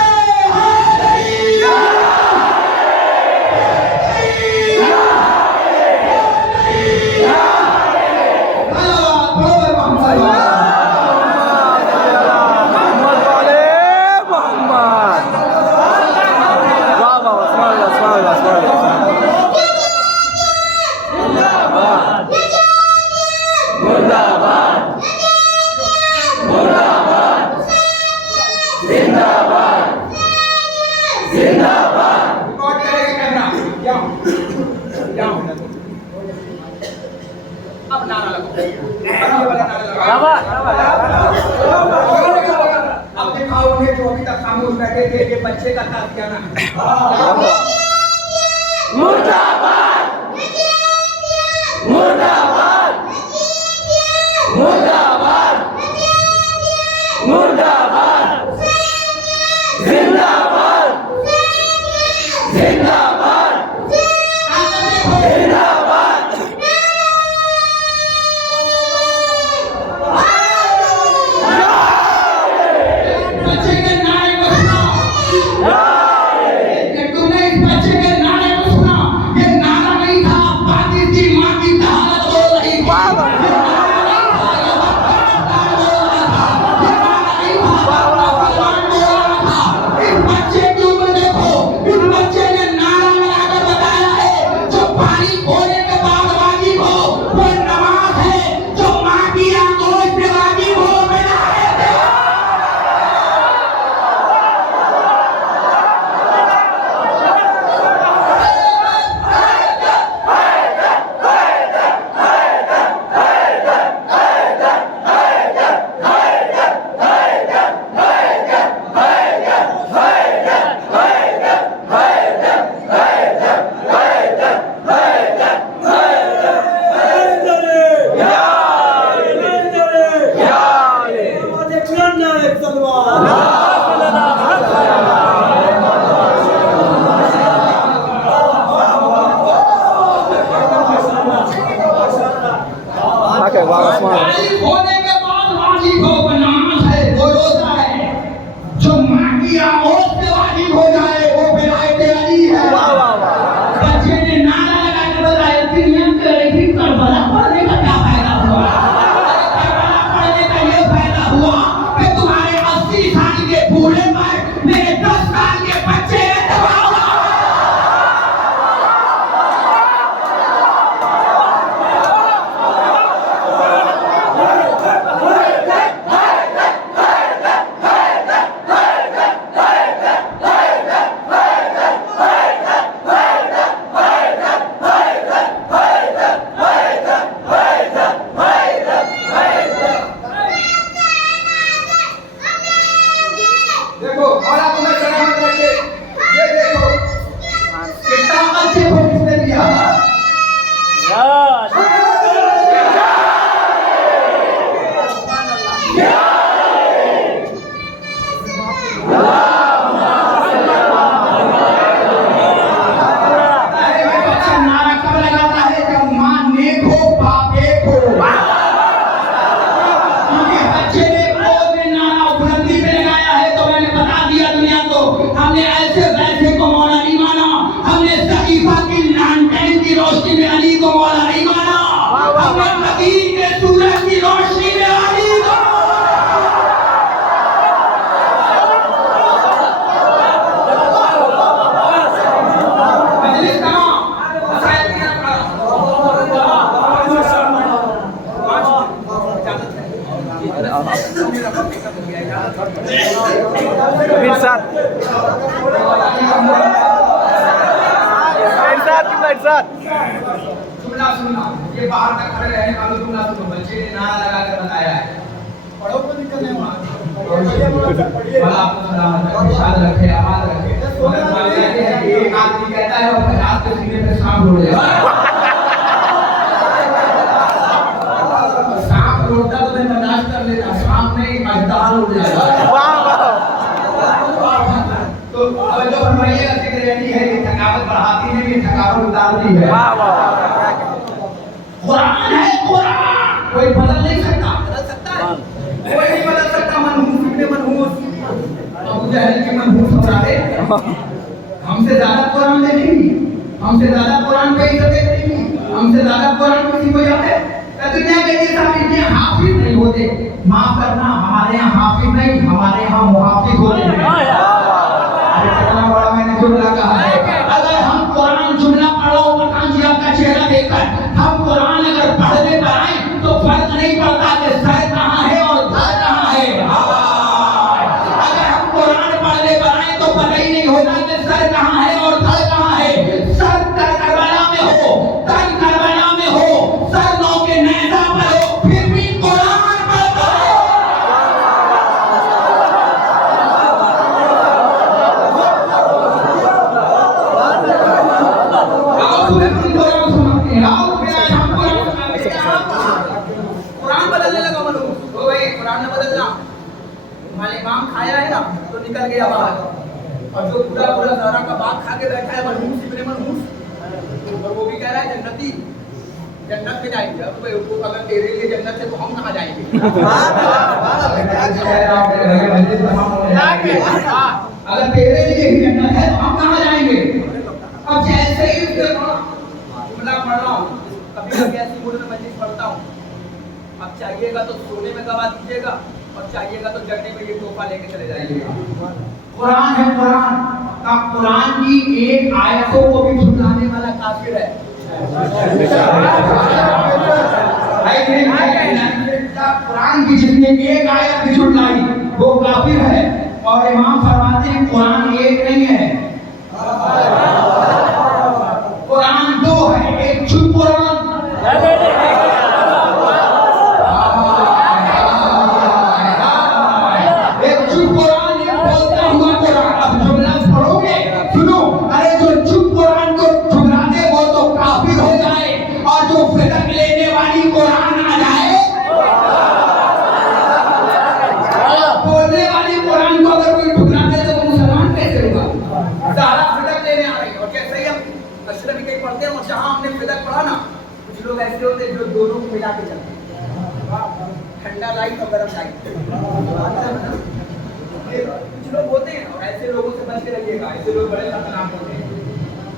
रिकॉर्ड करेगा कैमरा। जाओ जाओ अब नारा लगाओ। अब ये वाला नारा लगाओ। अब दिखाओ उन्हें जो अभी तक खामोश बैठे थे ये बच्चे का तात्याना है। मुर्दाबाद मुर्दाबाद मुर्दाबाद मुर्दाबाद जिंदाबाद जिंदाबाद जिंदाबाद बच्चे के नारे को सुनो। ये तुमने इस बच्चे के नारे को सुना। ये नारा नहीं था पाकिस्तान की मां की कहावत बोल रही थी। इस बच्चे की उम्र देखो। इस बच्चे ने नारा लगाकर बताया है जो पानी खोने के बाद वाजिब हो वो नमाज है, जो मां की आगोश पे वाजिब हो मेरा है। पानी खोने के बाद वाजिब हो वो नमाज है, वो रोजा है। जो मां की आगोश पे वाजिब हो जाए वो विलायत अली है। बच्चे ने नारा लगा के बताया फिर हम करे फिर करबला पढ़ने का क्या फायदा हुआ? अरे करबला पढ़ने का ये फायदा हुआ कि तुम्हारे 80 साल के बूढ़े पर मेरे 10 साल के बच्चे ने दबाव देखो और आप तुम्हें सलामत रखे। ये देखो कितना अच्छे को किसने दिया। बच्चा नारा कब लगाता है जब मां नेक हो बाप एक हो। क्योंकि बच्चे ने गोद में नारा बुलंदी पे लगाया है तो मैंने बता दिया दुनिया को हमने ऐसे वैसे को मौला नहीं माना। हमने सकीफा की लैंटेन की रोशनी में अली को मौला नहीं माना। हमने फकीर के सूरज की रोशनी में अली को मजलिस तमाम मसाइल की जुमला सुनना। ये बाहर तक खड़े रहने वालों जुमला सुनो। बच्चे ने नारा लगा कर बताया है। पढ़ो को दिक्कत नहीं हुआ। भला आपको सलामत रखे, याद रखे, आबाद रखे। मगर मामला ये है कि एक आदमी कहता है और 50 के सीने पे सांप उड़ जाए। सांप उड़ता तो मैं बर्दाश्त कर लेता, सांप नहीं मजदार उड़ जाएगा। तो अब जो फरमाइएगा सिक्योरिटी है ये थकावट बढ़ाती है, ये थकावट उतारती है। कुरान है कुरान, कोई बदल नहीं सकता। बदल सकता है कोई नहीं बदल सकता। मनहूस इब्ने मनहूस अबू जहल के मनहूस औलादे हमसे ज्यादा कुरान देखेंगी, हमसे ज्यादा कुरान पे इज्जत करेंगी, हमसे ज्यादा कुरान किसी को याद है? दुनिया के लिए साहब इतने हाफिज नहीं होते। माफ करना हमारे यहाँ हाफिज नहीं, हमारे यहाँ मुहाफिज होते हैं। कितना बड़ा मैंने जुमला कहा है। अगर हम कुरान जुमला पढ़ो पठान जी आपका चेहरा देखकर हम कुरान अगर पढ़ने पर आए तो फर्क नहीं पड़ता कि सर कहाँ है और घर कहाँ है। अगर हम होगा कि सर कहाँ है और धड़ कहाँ है। सर करबला में हो, तन करबला में हो, सर नौ के नेजा पर हो, फिर भी कुरान पढ़ता है। कुरान बदलने लगा मनु। ओ भाई कुरान न बदलना। हमारे इमाम खाया है ना तो निकल गया बाहर, और जो पूरा पूरा ज़हरा का बाग खा के बैठा है मनहूस इब्ने मनहूस, और वो भी कह रहा है जन्नती, जन्नत में जाएंगे। अब भाई वो अगर तेरे लिए जन्नत है तो हम कहाँ जाएंगे। अगर तेरे लिए ही जन्नत है तो हम कहाँ जाएंगे। अब जैसे ही जुमला पढ़ रहा हूँ, कभी कभी ऐसी मूड में मजलिस पढ़ता हूँ। अब चाहिएगा तो सोने में गवा दीजिएगा, और चाहिएगा तो जड़ने में ये तोहफा लेके चले जाइएगा। कुरान है, कुरान का कुरान की एक आयतों को भी झुटलाने वाला काफिर है। कुरान की जिसने एक आयत भी झुटलाई वो काफिर है। और इमाम फरमाते हैं कुरान एक नहीं है, कुरान दो है। एक झूठ कुरान, एक झूठ कुरान, एक बोलता हुआ कुरान। अब जुमला पढ़ोगे, सुनो, अरे जो झूठ कुरान को झुमलाते वो तो काफिर हो जाए, और जो फिदक लेने वाली कुरान आ जाए, बोलने वाली कुरान को अगर कोई झुमला दे तो वो मुसलमान कैसे होगा। सारा फिदक लेने आ रही है। और जैसे ही हम अशरफी कहीं पढ़ते हैं और जहाँ हमने फिदक पढ़ा ना, कुछ लोग ऐसे होते हैं जो दोनों को मिला के चलते हैं, ठंडा लाइट और गर्म लाइट। कुछ लोग होते हैं, और ऐसे लोगों से बच के रहिएगा, ऐसे लोग बड़े खतरनाक होते हैं।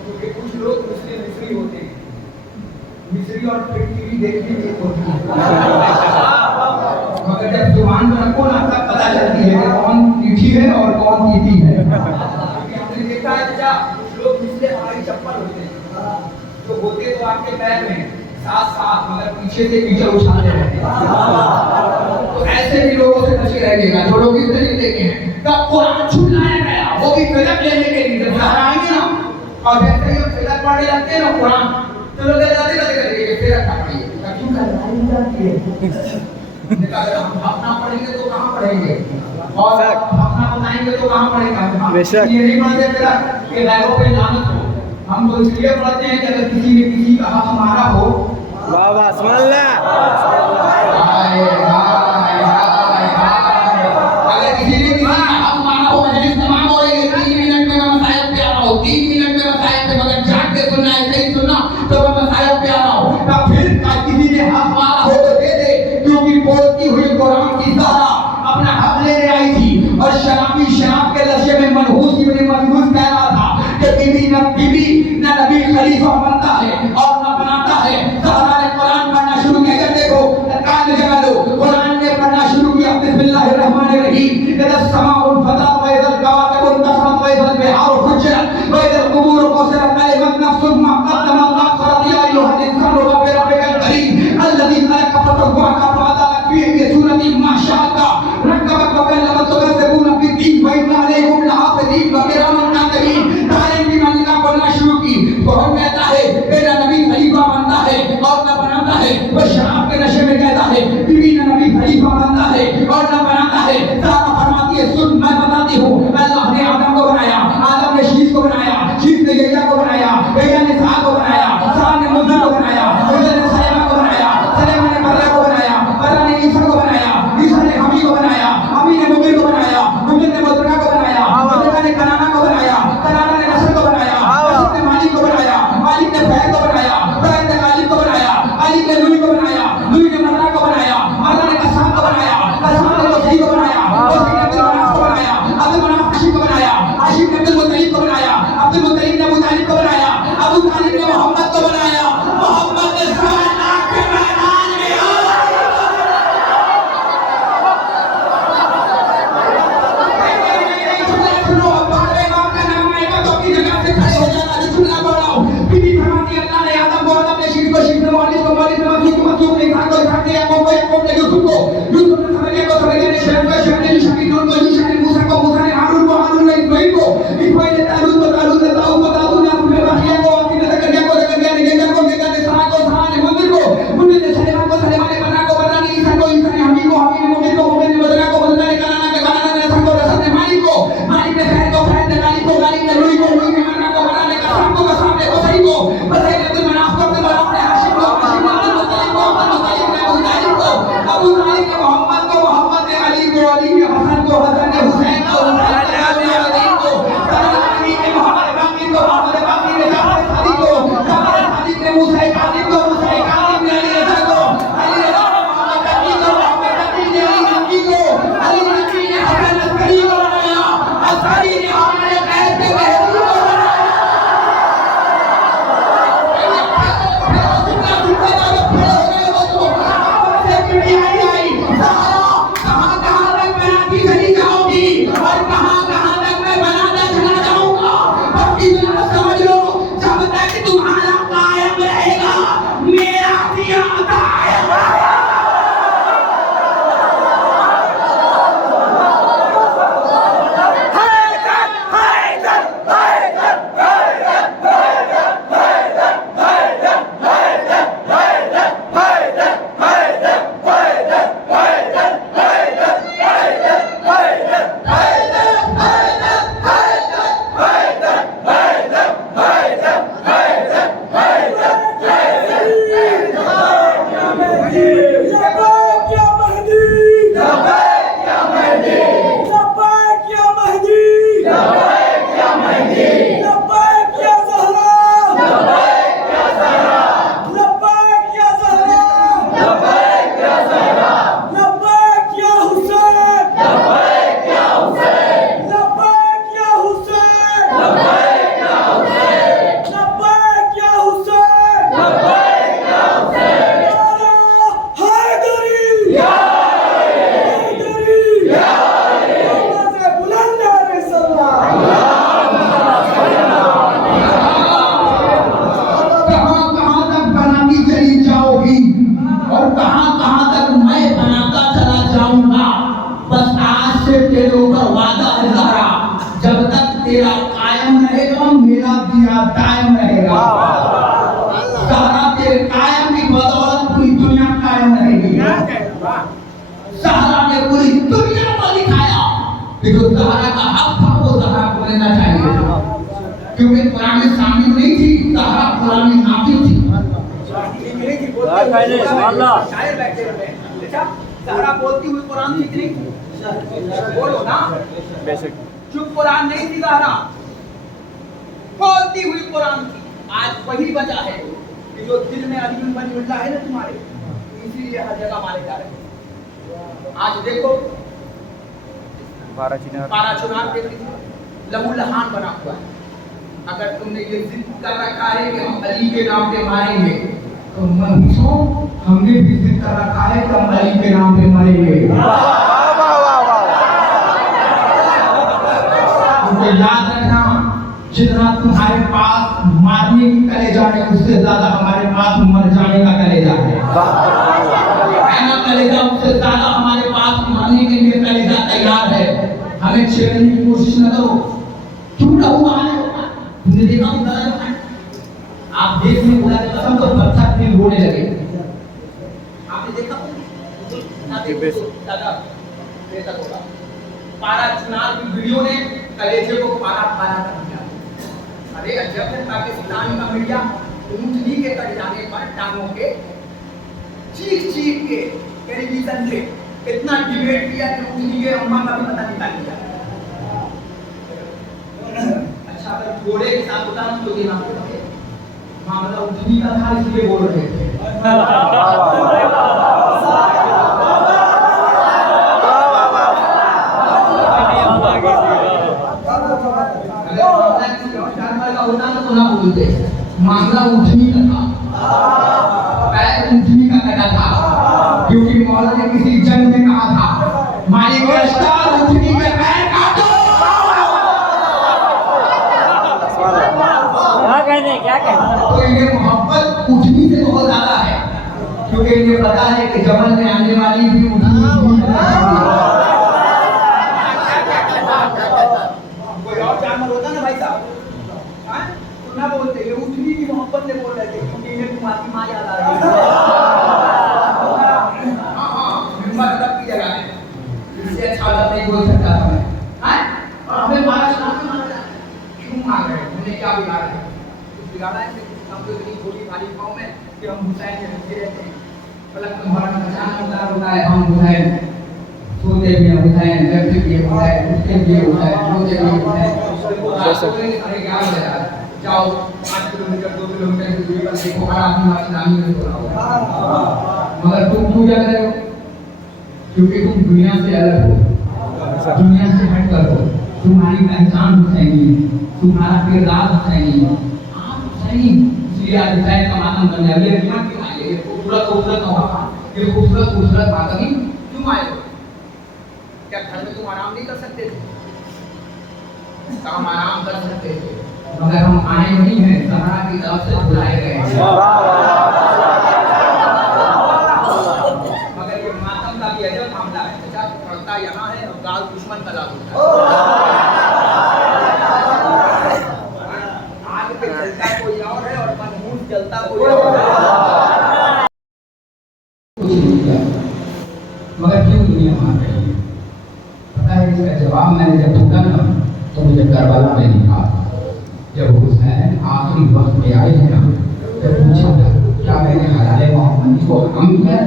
क्योंकि कुछ लोग मुस्लिम मिस्री होते हैं, मिस्री और पिट्टी भी देखने में एक होती है, मगर जब जुबान पर रखो ना तब पता चलती है कि कौन मीठी है और कौन तीखी है। हमने देखा है चाचा, कुछ लोग पिछले हमारी चप्पल होते हैं, जो होते तो आपके पैर में साथ साथ, मगर पीछे से कीचड़ उछालते रहते हैं। तो ऐसे भी लोगों से बचे रहिएगा जो लोग इस तरीके के हैं। तब कुरान छुटलाया गया, वो भी फिदक लेने के लिए जब ज़हरा आएंगे ना, और जैसे ही हम फिदक पढ़ने लगते हैं ना कुरान, तो लोग जल्दी करेंगे कि फिदक का पढ़िए, क्यों करवाई जाती है। अगर हम अपना पढ़ेंगे तो कहाँ पढ़ेंगे, और अपना बताएंगे तो कहाँ पढ़ेगा। ये नहीं पढ़ते फिदक कि गैरों पे लानत हो। हम तो इसलिए पढ़ते हैं कि अगर किसी ने किसी का हक हमारा हो, वाह वाह सुभान अल्लाह, अगर किसी ने किसी का हक माना हो, मजलिस तमाम हो रही है, 3 मिनट में मैं मसाइल पे आ रहा हूँ, 3 मिनट में मसाइल पे, मगर जाग के सुनना है, ऐसे ही सुनना तो मैं मसाइल पे आ रहा हूँ। तब फिर किसी ने हक मारा हो तो दे दे, क्योंकि बोलती हुई कुरान की ज़हरा अपना हक लेने आई थी, और शराब के नशे में मनहूस इब्ने मनहूस कह रहा था कि बीबी न नबी खलीफा बनता है और न बनाता है। ज़हरा ने कुरान पढ़ना शुरू किया। इधर देखो, कान लगा लो, कुरान ने पढ़ना शुरू किया। बिस्मिल्लाहिर्रहमानिर्रहीम, इदस समाउल फतरत व इदल कवाकिबुन तसरत व इदल बिहारु फुज्जिरत व इदल कुबूरु कुसिरत कलिमत नफ्सुन मा क़द्दमत व अख़रत या अय्युहल इंसानु रब्बिकल करीम अल्लज़ी खलक़ फसव्वाका फ़अदलक फ़ी सूरति मा शाअ रक्कबक व कल्लमक तुकज़्ज़िबूना बिद्दीन व इन्ना अलैकुम लहाफ़िज़ीन व किरामन कातिबीन। तारीम की मंजिला बोलना शुरू की। कौन कहता है मेरा नबी खलीफा बनता है और न बनाता है, वो शराब के नशे में कहता है बीवी न नबी खलीफा बनता है और न बनाता है। ज़हरा फरमाती है सुन, मैं बताती हूँ, अल्लाह ने आदम को बनाया, आदम ने शीश को बनाया, शीश ने यहया को बनाया, यहया ने इस्हाक को गाली ने लुई को लुई में मरना को बनाने का सबको का सामने को सही को बधाई ने मनाफ करते मनाफ ने हाशिम को हाशिम ने मुतालिब को अबू तालिब ने मोहम्मद को मोहम्मद ने अली को अली ने हसन को हसन ने हुसैन को हुसैन ने अली को अली ने मोहम्मद बाकी को मोहम्मद बाकी ने जाफर सादिक को जाफर सादिक ने मूसा कादिम को मूसा कादिम ने अली रजा को अली रजा ने मोहम्मद तकी को मोहम्मद तकी ने अली नकी को अली नकी ने हसन अस्करी को बनाया अस्करी ने हमारे कैद के महबूब को क्योंकि कुरान में शामिल नहीं थी, सहारा कुरान में नाफिल थी। शायर बैठे हुए हैं। अच्छा, सहारा बोलती हुई कुरान थी कि नहीं? बोलो ना। चुप कुरान नहीं थी सहारा, बोलती हुई कुरान थी। आज वही वजह है कि जो दिल में अली वलीउल्लाह है ना तुम्हारे, इसीलिए हर जगह मारे जा रहे हैं। आज देखो पारा चुनाव के लहू लहान बना हुआ है। अगर तुमने ये जिद कर रखा है कि हम अली के नाम पे मारेंगे, तो हमने भी जिद कर रखा है कि हम अली के नाम पे मरेंगे। तो याद रखना, जितना तुम्हारे पास मारने की कलेजा है, उससे ज्यादा हमारे पास मर जाने का कलेजा है ना। कलेजा उससे ज्यादा हमारे पास मरने के लिए कलेजा तैयार है। हमें छेड़ने की कोशिश न करो। क्यों हुआ है? तुमने देखा होगा, आप देख में बोला कसम तो पत्थर भी बोलने लगे। आपने देखा दादा बेटा होगा पारा चुनाव की वीडियो ने कलेजे को पारा पारा कर दिया। अरे अजब है, पाकिस्तान का मीडिया ऊँटनी के कट जाने पर टांगों के चीख चीख के टेलीविजन पे इतना डिबेट किया कि ऊँटनी के अम्मा का भी पता निकाल दिया। अच्छा, अगर घोड़े के साथ होता ना तो देना पड़ता। मामला ऊँटनी का था, इसलिए बोल रहे थे। मामला ऊँटनी का था, पैर ऊँटनी का कटा था, क्योंकि मौला ने किसी जंग में कहा था, मालिक अस्तार ऊँटनी के पैर काटो। क्या कहना? तो इन्हें मोहब्बत ऊँटनी से बहुत ज्यादा है, क्योंकि इन्हें पता है कि जबल में आने वाली भी ऊँटनी कोई और जानवर होता ना भाई साहब, तो ना बोलते, ये ऊँटनी की मोहब्बत से बोल रहे थे, क्योंकि इन्हें तुम्हारी माँ याद आ रही है। अदब की जगह है, इससे अच्छा अदब नहीं बोल सकता था मैं। और हमें मारा क्यों आ गए? मैंने क्या बिगाड़ा है? कुछ बिगाड़ा है? हम तो इतनी छोटी भारी कौम है कि हम हुसैन के रखे रहते हैं। पलक तुम्हारा पहचान होता है, हम हुसैन सोते भी हैं हुसैन, बैठते भी हैं हुसैन, उठते भी हैं हुसैन, रोते भी हैं हुसैन। अरे क्या हो रहा है? जाओ 5 किलोमीटर 2 किलोमीटर की दूरी पर देखो, हर आदमी इस्लामी में हो रहा होगा। मगर तुम क्यों जग रहे हो? क्योंकि तुम दुनिया से अलग हो, दुनिया से हटकर हो। तुम्हारी पहचान हुसैनी, तुम्हारा किरदार हुसैनी, आप हुसैनी, इसलिए आज हुसैन का मातम बन गया। ये क्या क्यों आए? ये खूबसूरत मातम ही क्यों आए हो? क्या घर में तुम आराम नहीं कर सकते थे? काम आराम कर सकते थे, मगर हम आए नहीं हैं, सहारा की तरफ से बुलाए गए हैं। मगर ये मातम का भी अजब मामला है। बच्चा पढ़ता यहाँ है और गाल दुश्मन का लागू है। आग पे जलता कोई और है और मनहूस जलता कोई और है। मगर क्यों दुनिया मान रही है? पता है इसका जवाब मैंने जब ढूंढा ना तो मुझे करबला में दिखा। जब हुसैन आखिरी वक्त में आए हैं ना, तो पूछा था क्या मैंने हलाल मोहम्मदी को हराम किया है?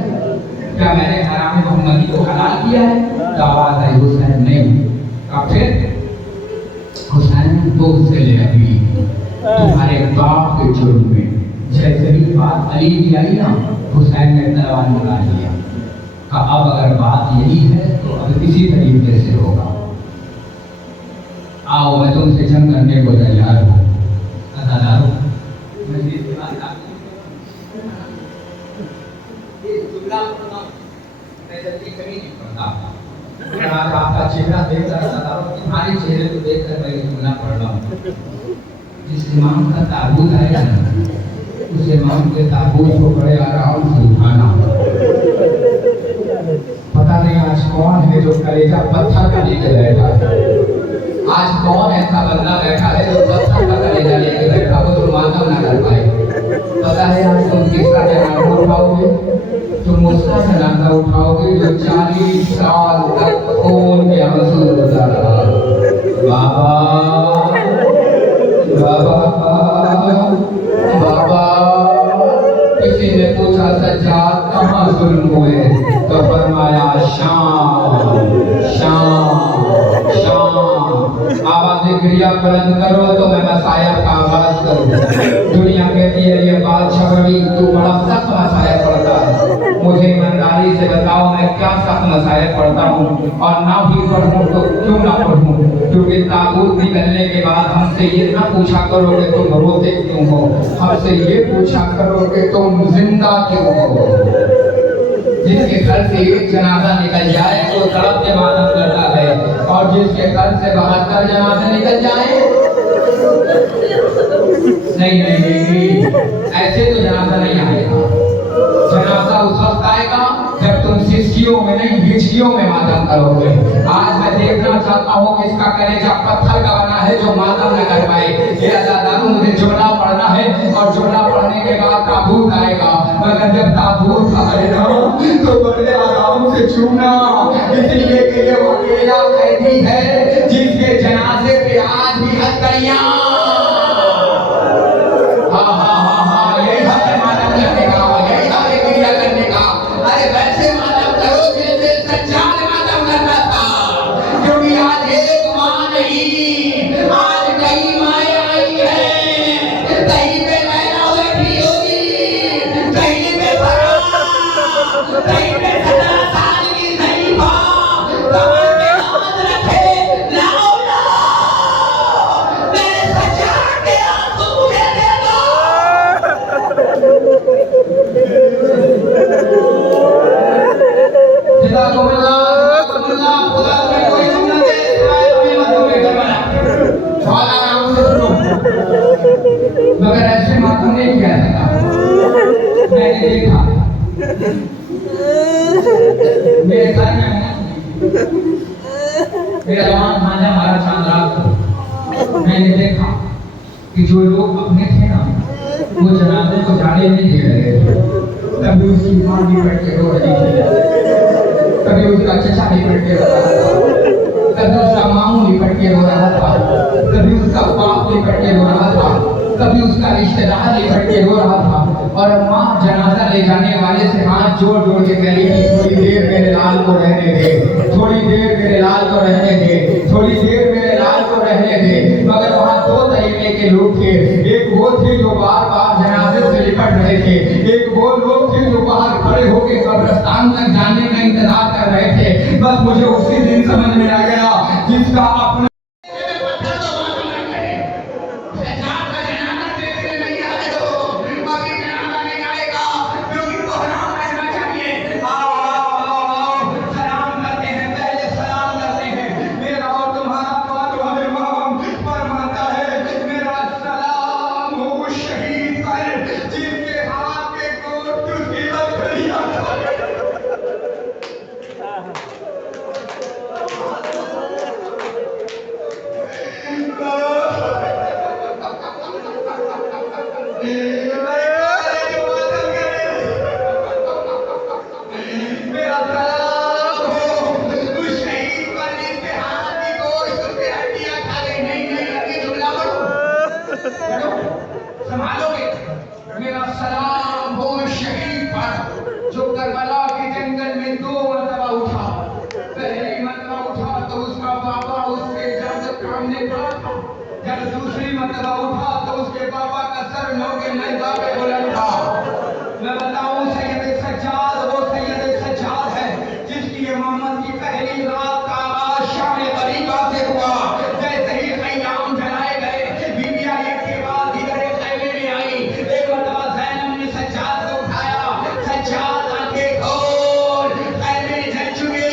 क्या मैंने हराम मोहम्मदी को हलाल किया है? जवाब है हुसैन नहीं। अब फिर हुसैन तो उससे ले रही तुम्हारे बाप के जुर्म में। जैसे ही बात अली की आई ना, हुसैन ने तलवार निकाल लिया। अब अगर बात यही है तो अब इसी तरीके से होगा। आओ मैं तुमसे जंग करने को तैयार हूँ। अदादारों मैं इसके बाद मैं जल्दी कभी नहीं पढ़ता। आज आपका चेहरा देखकर अदादारों तुम्हारे चेहरे को देखकर मैं जुमला पढ़ रहा हूँ। जिस इमाम का ताबूत आएगा ना, उस इमाम के ताबूत को बड़े आराम से उठाना। पता नहीं आज कौन है जो कलेजा पत्थर का लेके बैठा है। आज कौन ऐसा बंदा बैठा है जो पत्थर का कलेजा लेके बैठा हो, जो मातम ना कर पाए। पता है आज तुम किसका जनाजा उठाओगे? तुम उसका जनाजा उठाओगे जो 40 साल तक खून के आंसू रोता रहा। बाबा बाबा बाबा। किसी ने पूछा सज्जाद कहाँ जुल्म हुए? तो फरमाया शाम शाम शाम। आवाज़ क्रिया बुलंद करो तो मैं मसायब का आगाज करूं। दुनिया कहती है ये बादशाह बड़ी तू बड़ा सख्त मसायब पढ़ता है। मुझे ईमानदारी से बताओ मैं क्या सख्त मसायब पढ़ता हूँ, और ना भी पढ़ूं तो क्यों ना पढ़ूं? क्योंकि ताबूत निकलने के बाद हमसे ये ना पूछा करो कि तुम रोते क्यों हो, हमसे ये पूछा करो कि तुम जिंदा क्यों हो। जिसके घर से एक जनाजा निकल जाए तो तड़प के मातम करता है, और जिसके घर से 72 जनाजे निकल जाए नहीं नहीं नहीं, ऐसे तो जनाजा नहीं आएगा। जनाजा उस वक्त आएगा जब तुम सिस्कियों में नहीं हिचकियों में मातम करोगे। आज मैं देखना चाहता हूँ कि इसका कलेजा पत्थर का बना है जो मातम न कर पाए। ये अल्लाह मुझे जुमला पढ़ना है, और जुमला पढ़ने के बाद ताबूत आएगा। मगर जब ताबूत आएगा तो बड़े आराम से छूना, इसलिए कि ये वो अकेला कैदी है जिसके जनाजे पे आज भी हथकड़ियां। मगर ऐसे मातम नहीं किया जाता। मैंने देखा मेरे घर में मेरा जवान भांजा हमारा चांदराग को मैंने देखा कि जो लोग अपने थे ना वो जनाजे को जाने नहीं दे रहे थे। कभी उसकी माँ निपट के रो रही थी, कभी उसका चचा निपट के रो रहा था, कभी उसका मामू निपट के रो रहा था, कभी उसका बाप निपट रिश्तेदार लेकर के रो रहा था और अम्मा जनाजा ले जाने वाले से हाथ जोड़ जोड़ के कह रही थी, थोड़ी देर मेरे लाल को रहने दे, थोड़ी देर मेरे लाल को रहने दे, थोड़ी देर मेरे लाल को रहने दे। मगर वहाँ दो तरीके के लोग थे, एक वो थे जो बार बार जनाजे से लिपट रहे थे, एक वो लोग थे जो बाहर खड़े होकर कब्रिस्तान तक जाने का इंतजार कर रहे थे। बस मुझे उसी दिन समझ में आ गया जिसका अपना संभालोगे। मेरा सलाम हो शहीद पर जो करबला के जंगल में 2 मरतबा उठा। पहली मरतबा उठा तो उसका बाबा उसके इजाजत सामने खड़ा था, जब दूसरी मरतबा उठा तो उसके बाबा का सर नौके मैदा पे बुलंद था। मैं बताऊं सैयद सज्जाद वो सैयद सज्जाद है जिसकी इमामत की पहली रात का आगाज शाम गरीबा से हुआ। जैसे ही क़याम जलाए गए, बीबिया एक के बाद इधर एक खैमे में आई। एक मरतबा ज़ैनब ने सज्जाद को उठाया, सज्जाद आंखें खोल, खैमे जल चुके।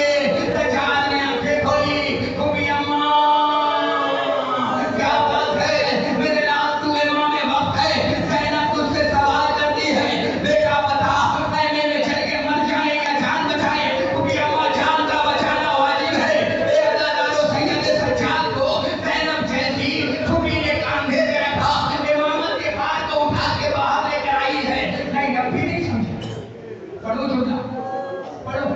सज्जाद ने आंखें खोली, खूबी अम्मा क्या बात है, मेरे लाल तू इमाम वक्त है। ज़ैनब तुझसे सवाल करती है, बेटा बता खैमे में चल के मर जाए या जान बचाए। खूबी अम्मा जान का बचाना वाजिब है। ए अदादारो सैयद सज्जाद को ज़ैनब जैसी खूबी ने कांधे पे रखा, इमामत के बाद को उठा के बाहर लेकर आई है। नहीं अब भी नहीं समझे। पढ़ो जोधा पढ़ो,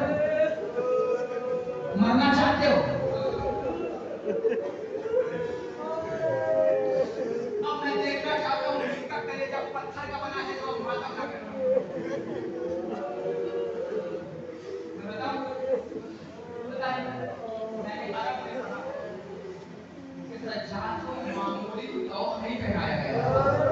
मरना चाहते हो? अब मैं देखना चाहता हूँ इसका कलेजा पत्थर का बना है तो माता क्या कर रहा है। मैं बताऊं, बताएं, मैंने अरब में पढ़ा कि सज्जाद को मामूली तौर नहीं पहनाया गया।